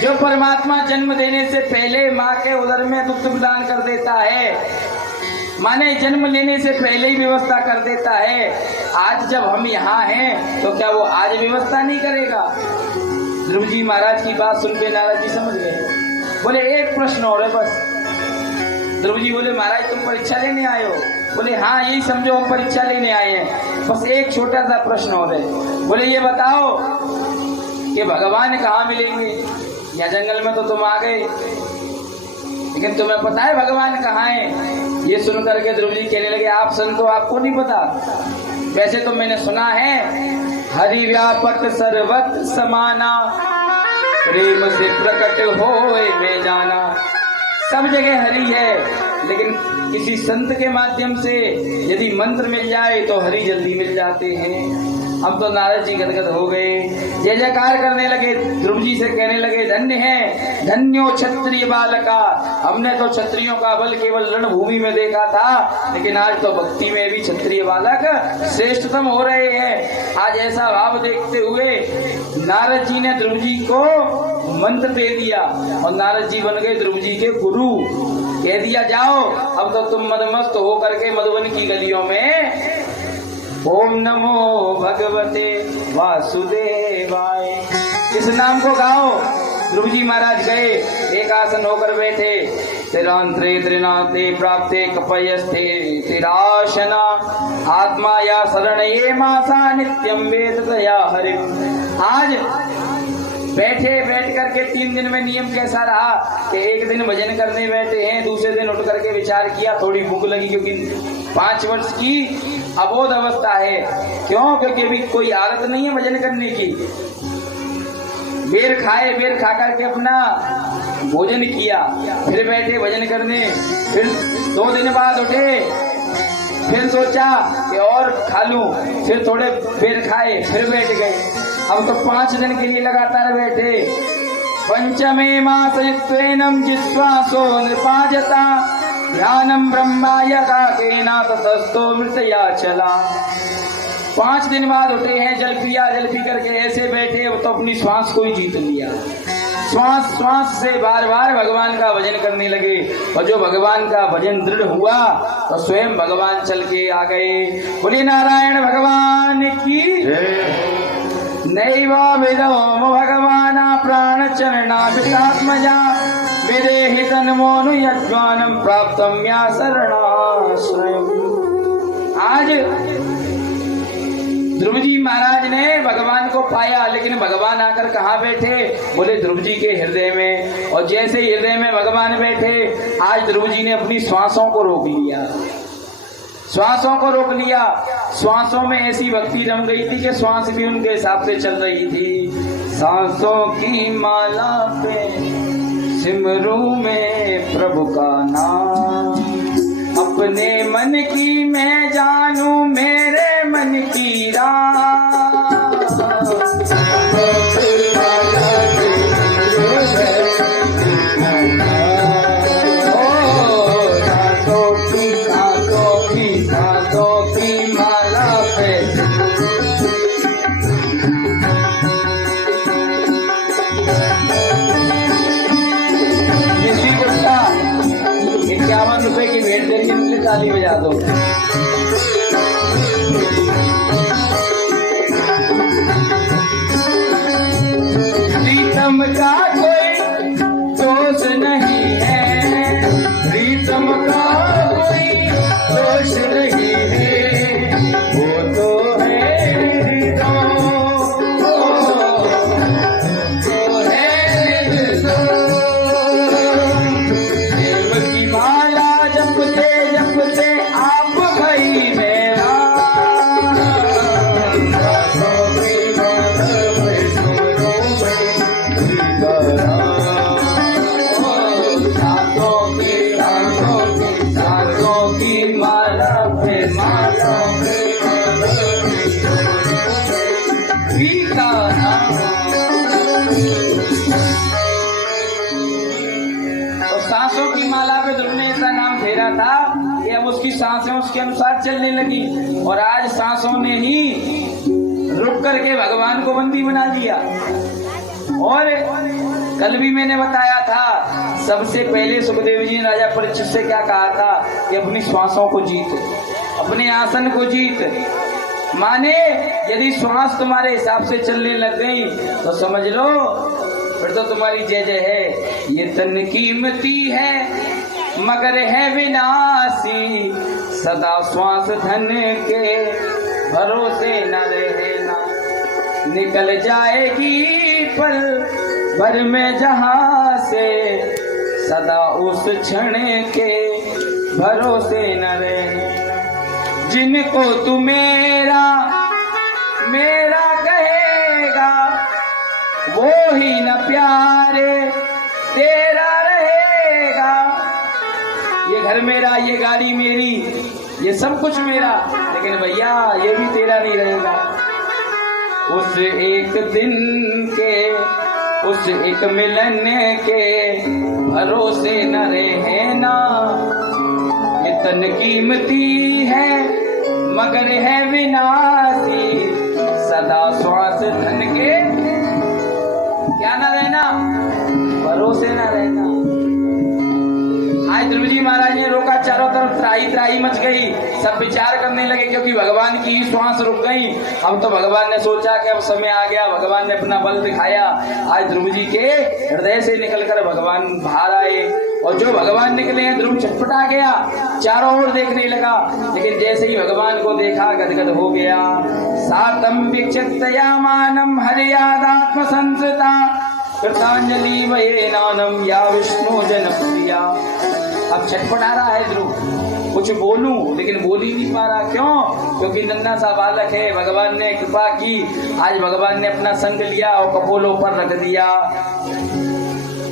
जो परमात्मा जन्म देने से पहले माँ के उदर में दुग्ध प्रदान कर देता है, माने जन्म लेने से पहले ही व्यवस्था कर देता है, आज जब हम यहाँ हैं तो क्या वो आज व्यवस्था नहीं करेगा? ध्रुव जी महाराज की बात सुन के नारद जी समझ गए। बोले एक प्रश्न और है बस। ध्रुव जी बोले महाराज तुम परीक्षा लेने आए हो? बोले हाँ यही समझो हम परीक्षा लेने आए हैं, बस एक छोटा सा प्रश्न और है। बोले ये बताओ कि भगवान कहाँ मिलेंगे? या जंगल में तो तुम आ गए, लेकिन तुम्हें पता है भगवान कहाँ है? ये सुन करके ध्रुव जी कहने लगे आप संतो आपको नहीं पता? वैसे तो मैंने सुना है हरि व्यापक सर्वत समाना, प्रेम से प्रकट होए में जाना। सब जगह हरि है, लेकिन किसी संत के माध्यम से यदि मंत्र मिल जाए तो हरि जल्दी मिल जाते हैं। अब तो नारद जी गदगद हो गए, जय जयकार करने लगे, ध्रुव जी से कहने लगे धन्य है धन्यो क्षत्रिय बालका। हमने तो क्षत्रियों का बल केवल रणभूमि में देखा था, लेकिन आज तो भक्ति में भी क्षत्रिय बालक श्रेष्ठतम हो रहे हैं। आज ऐसा भाव देखते हुए नारद जी ने ध्रुव जी को मंत्र दे दिया और नारद जी बन गए ध्रुव जी के गुरु। कह दिया जाओ अब तो तुम मदमस्त हो करके मधुबन की गलियों में ओम नमो भगवते वासुदेवाय इस नाम को गाओ। ध्रुव जी महाराज गए, एक आसन होकर बैठे। तिरांत्रे त्रिनाते प्राप्ते कपयस्ते तिराशना आत्मा या शरण ये मासा नित्यम वेद दया हरि। आज बैठ करके 3 दिन में नियम कैसा रहा कि एक दिन भजन करने बैठे हैं, दूसरे दिन उठ करके विचार किया, थोड़ी भूख लगी, क्योंकि 5 वर्ष की अबोध अवस्था है। क्यों? क्योंकि अभी कोई आदत नहीं है भजन करने की। बेर खाए, बेर खा करके अपना भोजन किया, फिर बैठे भजन करने, फिर 2 दिन बाद उठे, फिर सोचा कि और खा लूं, फिर थोड़े बेर खाए, फिर बैठ गए। अब तो 5 दिन के लिए लगातार बैठे। पंचमे मासयुक्तेनम जिस्वासो नृपाजता ध्यानम ब्रह्माय काकेना ततस्तो मृतया चला। 5 दिन बाद उठे हैं, जल पिया, जल पी करके ऐसे बैठे, अब तो अपनी श्वास को ही जीत लिया। श्वास श्वास से बार बार भगवान का भजन करने लगे, और जो भगवान का भजन दृढ़ हुआ तो स्वयं भगवान चल के आ गए। बोले नारायण भगवान की, नैवाभिधो भगवाना प्राणचरणाभितात्मजा विदेहितन्मोनु यज्ञानं प्राप्तं या शरणाश्रयम्। आज ध्रुव जी महाराज ने भगवान को पाया, लेकिन भगवान आकर कहाँ बैठे? बोले ध्रुव जी के हृदय में। और जैसे हृदय में भगवान बैठे, आज ध्रुव जी ने अपनी श्वासों को रोक लिया, श्वासों को रोक लिया। श्वासों में ऐसी भक्ति रम गई थी कि श्वास भी उनके हिसाब से चल रही थी। सांसों की माला पे सिमरू में प्रभु का नाम, अपने मन की मैं जानू मेरे मन की रात। ₹51 की भेंट देके मुझे ताली बजा दो। प्रीतम का कोई दोष नहीं है, प्रीतम का कोई दोष नहीं है, वो तो है सांसों की माला पे ध्रुव ने ऐसा नाम फेरा था कि अब उसकी सांसें उसके अनुसार चलने लगी। और आज सांसों ने ही रुक करके भगवान को बंदी बना दिया। और कल भी मैंने बताया था, सबसे पहले सुखदेव जी ने राजा परीक्षित से क्या कहा था कि अपनी श्वासों को जीत, अपने आसन को जीत। माने यदि श्वास तुम्हारे हिसाब से चलने लग गई तो समझ लो फिर तो तुम्हारी जय जय है। ये तन कीमती है मगर है विनाशी, सदा श्वास धन के भरोसे न रहना, निकल जाएगी पल भर में जहां से, सदा उस क्षण के भरोसे न रहना। जिनको तू मेरा मेरा कहेगा वो ही न प्यारे तेरा रहेगा। ये घर मेरा, ये गाड़ी मेरी, ये सब कुछ मेरा, लेकिन भैया ये भी तेरा नहीं रहेगा। उस एक दिन के, उस एक मिलन के भरोसे न रहना। ये तन कीमती है मगर है विनाशी, सदा श्वास धन के क्या न रहना, भरोसे न रहना। आज ध्रुव जी महाराज ने रोका, चारों तरफ त्राही त्राही मच गई, सब विचार करने लगे क्योंकि भगवान की श्वास रुक गई। अब तो भगवान ने सोचा कि अब समय आ गया, भगवान ने अपना बल दिखाया। आज ध्रुव जी के हृदय से निकलकर भगवान बाहर आए और जो भगवान निकले हैं ध्रुव छटपटा गया, चारों ओर देखने लगा, लेकिन जैसे ही भगवान को देखा गदगद हो गया। सातम विक्षिप्तया मानम हरियादात्म संसृता, कृतांजलि वये नानम या विष्णु जनप्रिया। अब छटपटा रहा है ध्रुव, कुछ बोलूं लेकिन बोल ही नहीं पा रहा। क्यों? क्योंकि नन्हा सा बालक है। भगवान ने कृपा की, आज भगवान ने अपना संग लिया और कपोलों पर रख दिया।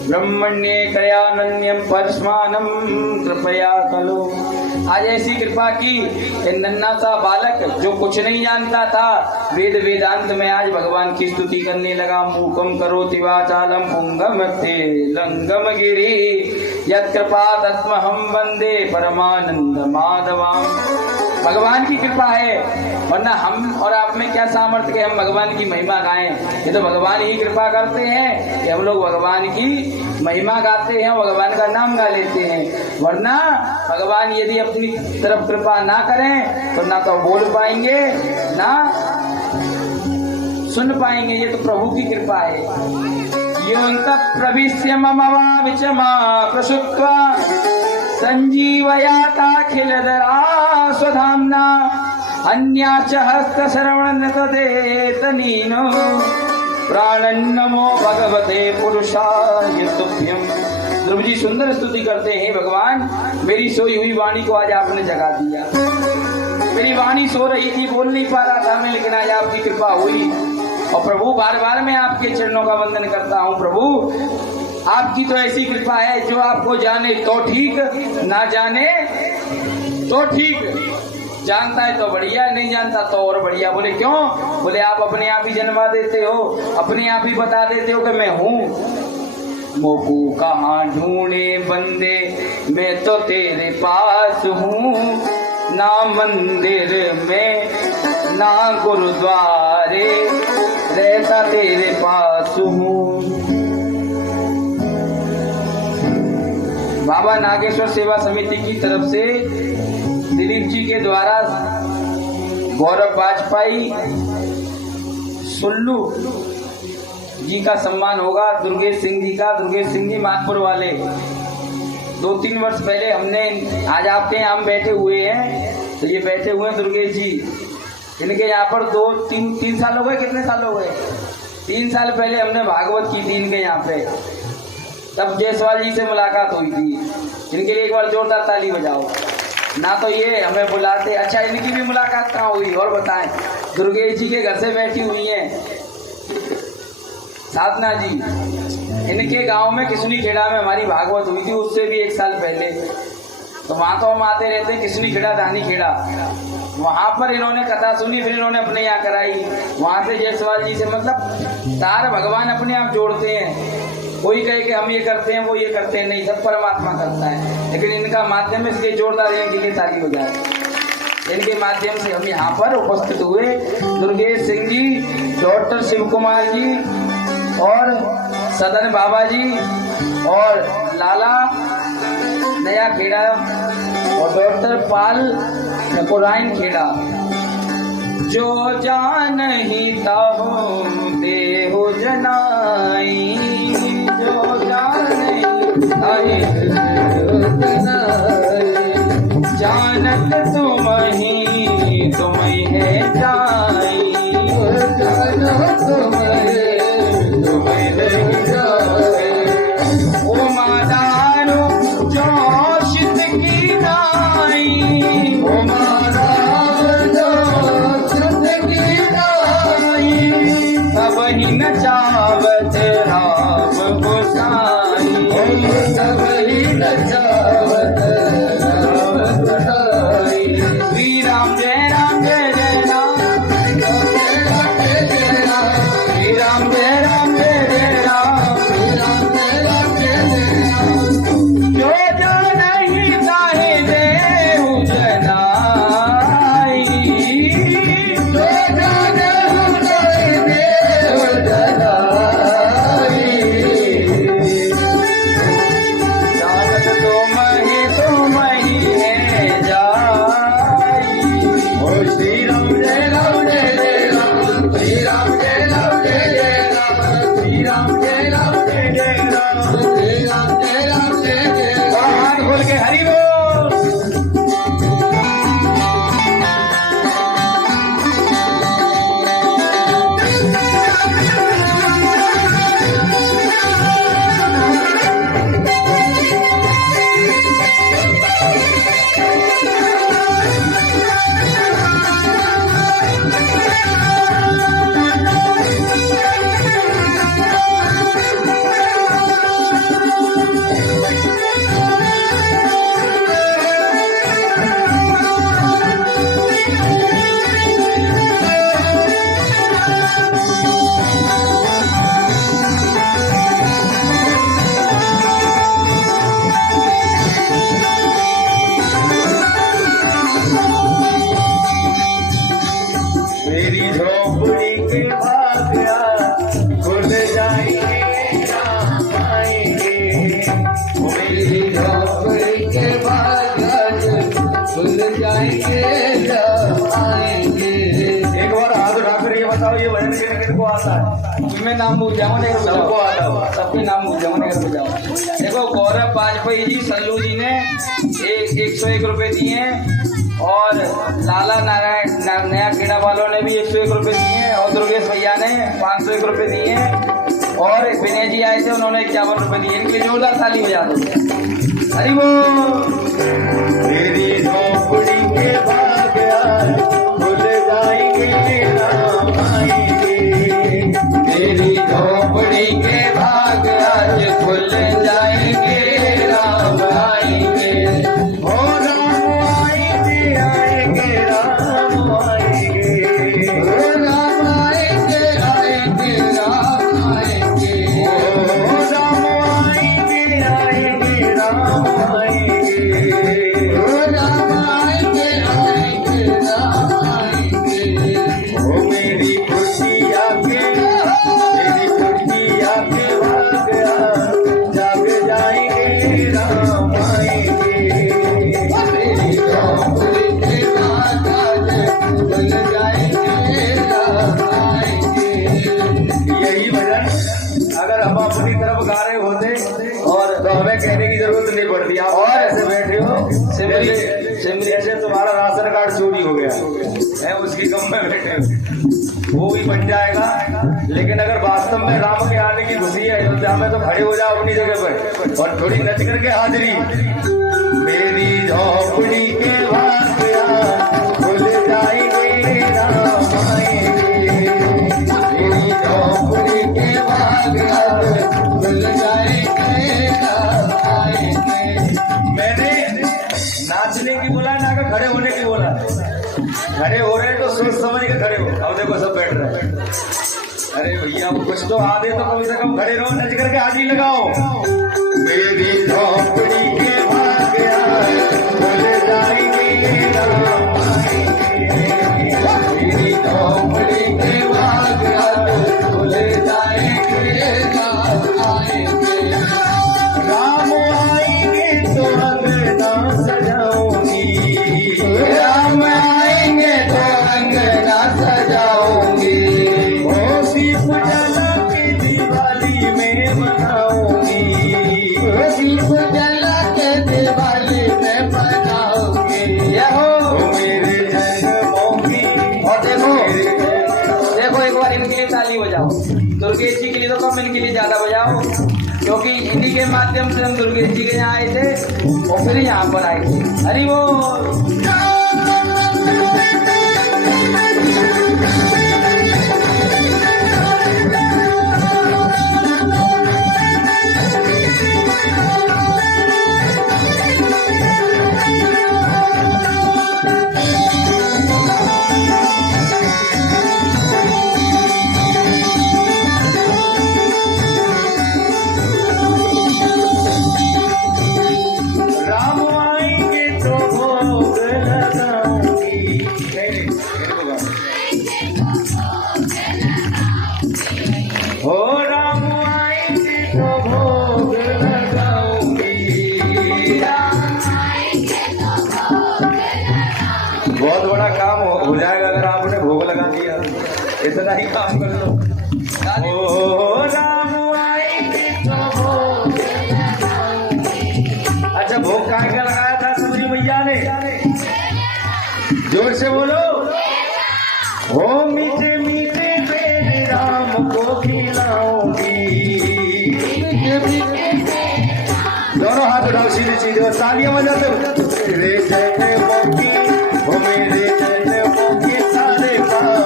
ब्रह्मण्ये कयानन्यम परस्मानम कृपया कलो। आज ऐसी कृपा की, नन्हा सा बालक जो कुछ नहीं जानता था वेद वेदांत में, आज भगवान की स्तुति करने लगा। मूकम करोति वाचालम पुंगम थे लंगम गिरी, यत्कृपा तस्महं वंदे परमानंद माधवाम। भगवान की कृपा है, वरना हम और आप में क्या सामर्थ्य के हम भगवान की महिमा गाएं। ये तो भगवान ही कृपा करते हैं कि हम लोग भगवान की महिमा गाते हैं, भगवान का नाम गा लेते हैं। वरना भगवान यदि अपनी तरफ कृपा ना करें तो ना तो बोल पाएंगे ना सुन पाएंगे। ये तो प्रभु की कृपा है। योऽन्तः प्रविश्य मम वाचमा प्रसुप्त्वा संजीवयाताखिलधरा स्वधाम्ना अन्या च हस्तश्रवणनतदेतनीनो प्राणन्नमो भगवते पुरुषाय तुभ्यम्। ध्रुव जी सुंदर स्तुति करते हैं, भगवान मेरी सोई हुई वाणी को आज आपने जगा दिया। मेरी वाणी सो रही थी, बोल नहीं पा रहा था मैं, लेकिन आज आपकी कृपा हुई। और प्रभु बार बार मैं आपके चरणों का वंदन करता हूँ। प्रभु आपकी तो ऐसी कृपा है, जो आपको जाने तो ठीक, ना जाने तो ठीक। जानता है तो बढ़िया, नहीं जानता तो और बढ़िया। बोले क्यों? बोले आप अपने आप ही जन्मा देते हो, अपने आप ही बता देते हो कि मैं हूँ। मोकू कहाँ ढूंढे बंदे, मैं तो तेरे पास हूँ। ना मंदिर में ना गुरुद्वारे, रहता तेरे पास हूँ। बाबा नागेश्वर सेवा समिति की तरफ से दिलीप जी के द्वारा गौरव वाजपेयी सुल्लू जी का सम्मान होगा। दुर्गेश सिंह जी का, दुर्गेश सिंह जी मानपुर वाले। 2-3 वर्ष पहले हमने, आज आपके यहाँ हम बैठे हुए हैं, तो ये बैठे हुए हैं दुर्गेश जी। इनके यहाँ पर 2-3 साल हो गए। कितने साल हो गए? 3 साल पहले हमने भागवत की थी इनके यहाँ पे, तब जायसवाल जी से मुलाकात हुई थी। इनके लिए एक बार जोरदार ताली बजाओ। ना तो ये हमें बुलाते। अच्छा, इनकी भी मुलाकात कहाँ हुई और बताएं? दुर्गेश जी के घर से बैठी हुई हैं साधना जी। इनके गांव में किसनी खेड़ा में हमारी भागवत हुई थी, उससे भी 1 साल पहले। तो वहां तो हम आते रहते हैं, किसनी खेड़ा, दानी खेड़ा। वहां पर इन्होंने कथा सुनी, फिर इन्होंने अपने यहाँ कराई। वहां से जायसवाल जी से, मतलब तार भगवान अपने आप जोड़ते हैं। कोई कहे कि हम ये करते हैं, वो ये करते हैं, नहीं, सब परमात्मा करता है। लेकिन इनका माध्यम इसलिए जोरदार जी की ताली बजाए। इनके माध्यम से हम यहाँ पर उपस्थित हुए। दुर्गेश सिंह जी, डॉक्टर शिव कुमार जी और सदन बाबा जी और लाला नया खेड़ा और डॉक्टर पाल ठकुराइन खेड़ा। जो जान ही ताहो देहो जनाई, जो जान ही जानत तुम ही है जाई, ओ मादानो जोशित की नाई, ओ मादानो जोशित की नाई, सब ही नचावत राम गोसाई, सब ही नचावत राम गोसाई। श्री राम जय राम जय जय राम, श्री राम जय राम जय जय राम, जो नहीं चाहे देहु जनाई, जो नहीं चाहे देहु जनाई। जानत तुम ही है जाई। ओ श्री राम जय राम जय जय राम, श्री राम जय राम जय जय राम, श्री राम जय राम जय जय राम, श्री राम जय राम जय जय राम। हाथ खोल के हरि बोल। मेरी झोपड़ी के भाग्या खुल जाएंगे, राम आएंगे। मेरी झोपड़ी के भाग्या खुल जाएंगे, राम आएंगे। एक बार हाथ उठाकर ये बताओ, ये भजन किन किन को आता है? मैं नाम भूल जाऊँ नहीं सबको आता है। सबके नाम भूल जाऊँ नहीं जाऊँ। देखो गौरव वाजपेयी जी सल्लू जी ने 101 रुपए दिए और लाला नारायण नया खेड़ा वालों ने भी 101 रुपए दिए और दुर्गेश भैया ने 501 रुपए दिए और विनय जी आए थे उन्होंने 51 रुपए दिए। इनके लिए जोरदार ताली बजा दो। हरि बोल। मेरी झोपड़ी के भाग आज खुल जाएंगे राम आएंगे। मेरी झोपड़ी के भाग आज खुल जाएंगे राम आएंगे। ओ राम आएंगे आएंगे राम आएंगे। ओ राम आएंगे आएंगे राम आएंगे। ओ राम आएंगे आएंगे राम आएंगे। ओ राम आएंगे आएंगे राम आएंगे। ओ मेरी खुशी आके भाग आज जाग जाएंगे राम आएंगे। मेरी झोपड़ी के भाग आज खुल जाएंगे राम आएंगे। यही भजन अगर हम अपनी तरफ गा रहे होते और तो हमें कहने की जरूरत नहीं पड़ती। आप और ऐसे बैठे हो सिमरी जैसे तुम्हारा राशन कार्ड चोरी हो गया है, उसकी गम में बैठे हो, वो भी बन जाएगा। लेकिन अगर वास्तव में राम के आने की खुशी है अयोध्या में तो खड़े हो जाओ अपनी जगह पर और थोड़ी नच करके हाजिरी। मेरी झोपड़ी के भाग आज खुल जाएंगे राम आएंगे। मेरी झोपड़ी के भाग आज खुल जाएंगे राम आएंगे। मैंने नाचने की बोला ना कि खड़े होने की बोला। खड़े हो रहे तो सोच समझ के खड़े हो। अब देखो सब बैठ रहे हैं। अरे भैया वो कुछ तो आधे तो कम से कम खड़े रहो, नच करके हाजिरी लगाओ। मेरी झोपड़ी के भाग आज खुल जाएंगे राम आएंगे। मेरी झोपड़ी के भाग आज खुल जाएंगे राम आएंगे। राम आएंगे तो अंगना सजाऊंगी। राम आएंगे तो अंगना सजाऊंगी। ओ दीप जला के दिवाली में मनाऊंगी। दीप जला के दिवाली में बनाऊंगी। ओ मेरे जन्मों की और देखो एक बार इनके लिए ताली बजाओ। दुर्गेश जी के लिए तो कम, इनके लिए ज्यादा बजाओ क्योंकि इन्हीं के माध्यम से हम दुर्गेश जी के यहाँ आए थे और फिर यहाँ पर आए थे। हरि बोल। राम आएंगे तो भोग लगाऊंगी। हो राम आएंगे तो भोग लगाऊंगी। बहुत बड़ा काम हो जाएगा अगर आपने भोग लगा दिया। इतना ही काम कर लो। ओ राम आएंगे तो भोग लगाऊंगी। अच्छा भोग कहाँ क्या लगाया था सुमरी मैया ने? जोर से बोलो। हो मीठे मीठे पेड़ राम को खिलाऊंगी। दोनों हाथ उठाओ सीधी सीधी और तालियां बजाते हो। मेरे जन्मों की वो मेरे जन्मों के सारे काम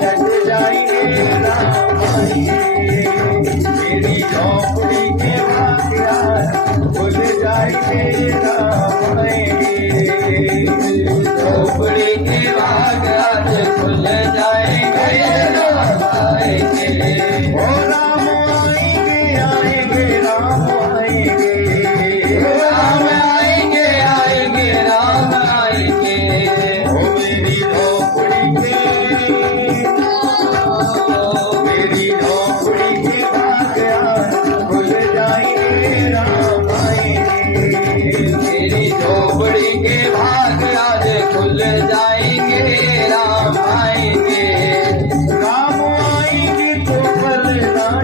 कट जाएंगे राम आएंगे। मेरी झोपड़ी के भाग आज खुल जाएंगे राम आएंगे। झोपड़ी के भाग आज खुल जाएंगे राम आएंगे। ओ राम आएंगे आएंगे राम आएंगे। राम आएंगे आएंगे राम आएंगे। ओ मेरी झोपड़ी के भाग आज खुल जाएंगे राम आएंगे। मेरी झोपड़ी के भाग आज खुल जाएंगे राम आएंगे। राम आएंगे तो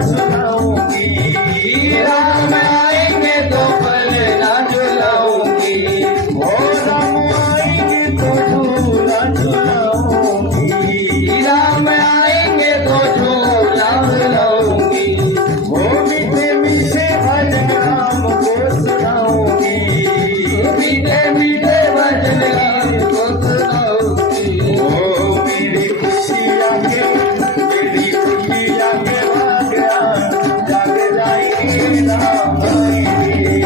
सुनाऊंगी। राम आएंगे तो पल ना झुलाऊंगी, ओ राम आएंगे तो झूला झुलाऊंगी। राम आएंगे तो झूला झुलाऊंगी, वो मीठे मीठे भजन राम को सुनाऊंगी। मीठे मीठे भजन राम को सुनाऊंगी। ओ मेरी खुशियाँ के भाग्या जाग जाएंगे राम आएंगे।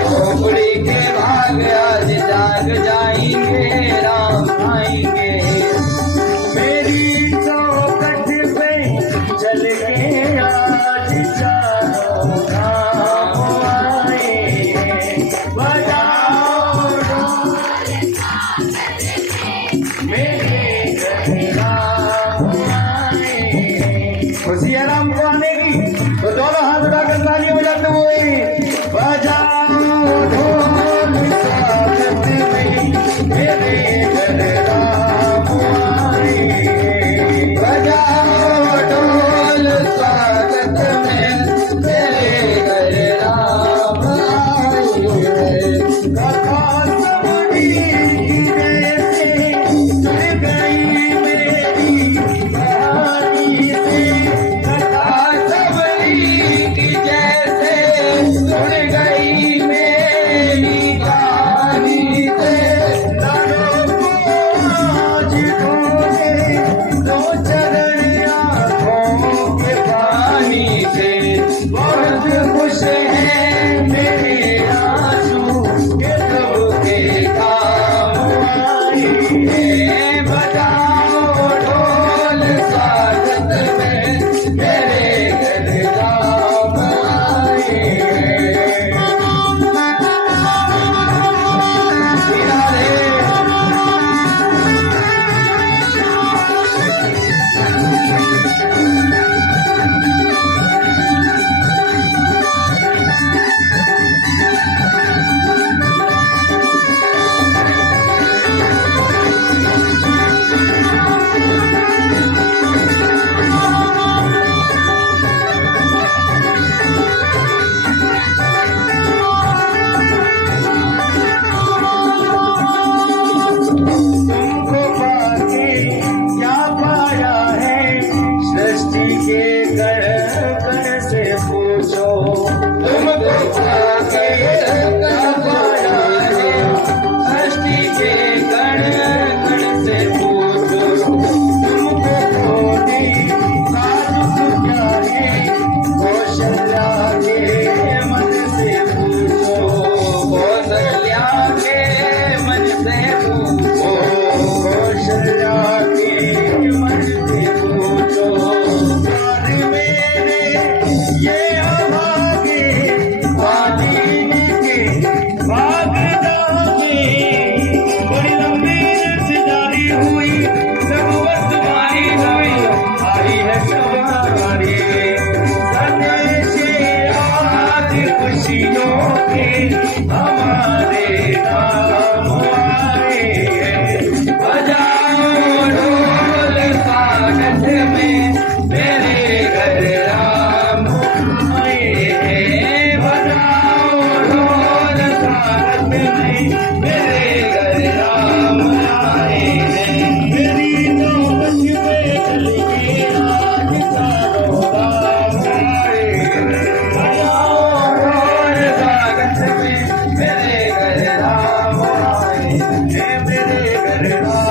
झोपड़ी के भाग आज जाग जाएंगे राम आएंगे। मेरी चौखट पे चल के आज चारों धाम आएंगे। बजाओ मेरे घर राम आएंगे। खुशी है राम को आने की, तो दोनों हाथ उठाकर तालियां बजाते हुए बजाओ ढोल स्वागत में मेरे घर राम आएंगे। बजाओ ढोल स्वागत में तेरे घर राम आएंगे। कथा सबरी जैसे जुड़ गई मेरी कहानी से। कथा सबरी की जैसे जुड़ गई मेरी कहानी से। नरों को आज ढूंढे दो चरण आँखों के पानी से। बहुत खुश हैं मेरे आंसू के सबके काम आएंगे। बजाओ ढोल स्वागत में मेरे घर राम आएंगे। तुमको पाके क्या पाया है सृष्टि के कण कण से पूछो। तुमको पाके क्या पाया है सृष्टि के कण कण से पूछो। तुमको खोटी नाजुक क्या है कौशल्या के मन से पूछो। कौशल्या के मन से पूछो। कौशल्या के मन से पूछो। प्यार मेरे ये अभागे वादीन के भाग जागे। बड़ी लंबी इंतजारी हुई नबूवत तुम्हारी हुई आई है सवारी। संदेशे आज खुशियों के हमारे नाम आए। बजाओ ढोल स्वागत में मेरे घर राम आए। बजाओ ढोल स्वागत में मेरे घर राम आए। मेरी नौबत में चल के आज चारों धाम आए। बजाओ ढोल स्वागत में मेरे घर राम आए। मेरे घर राम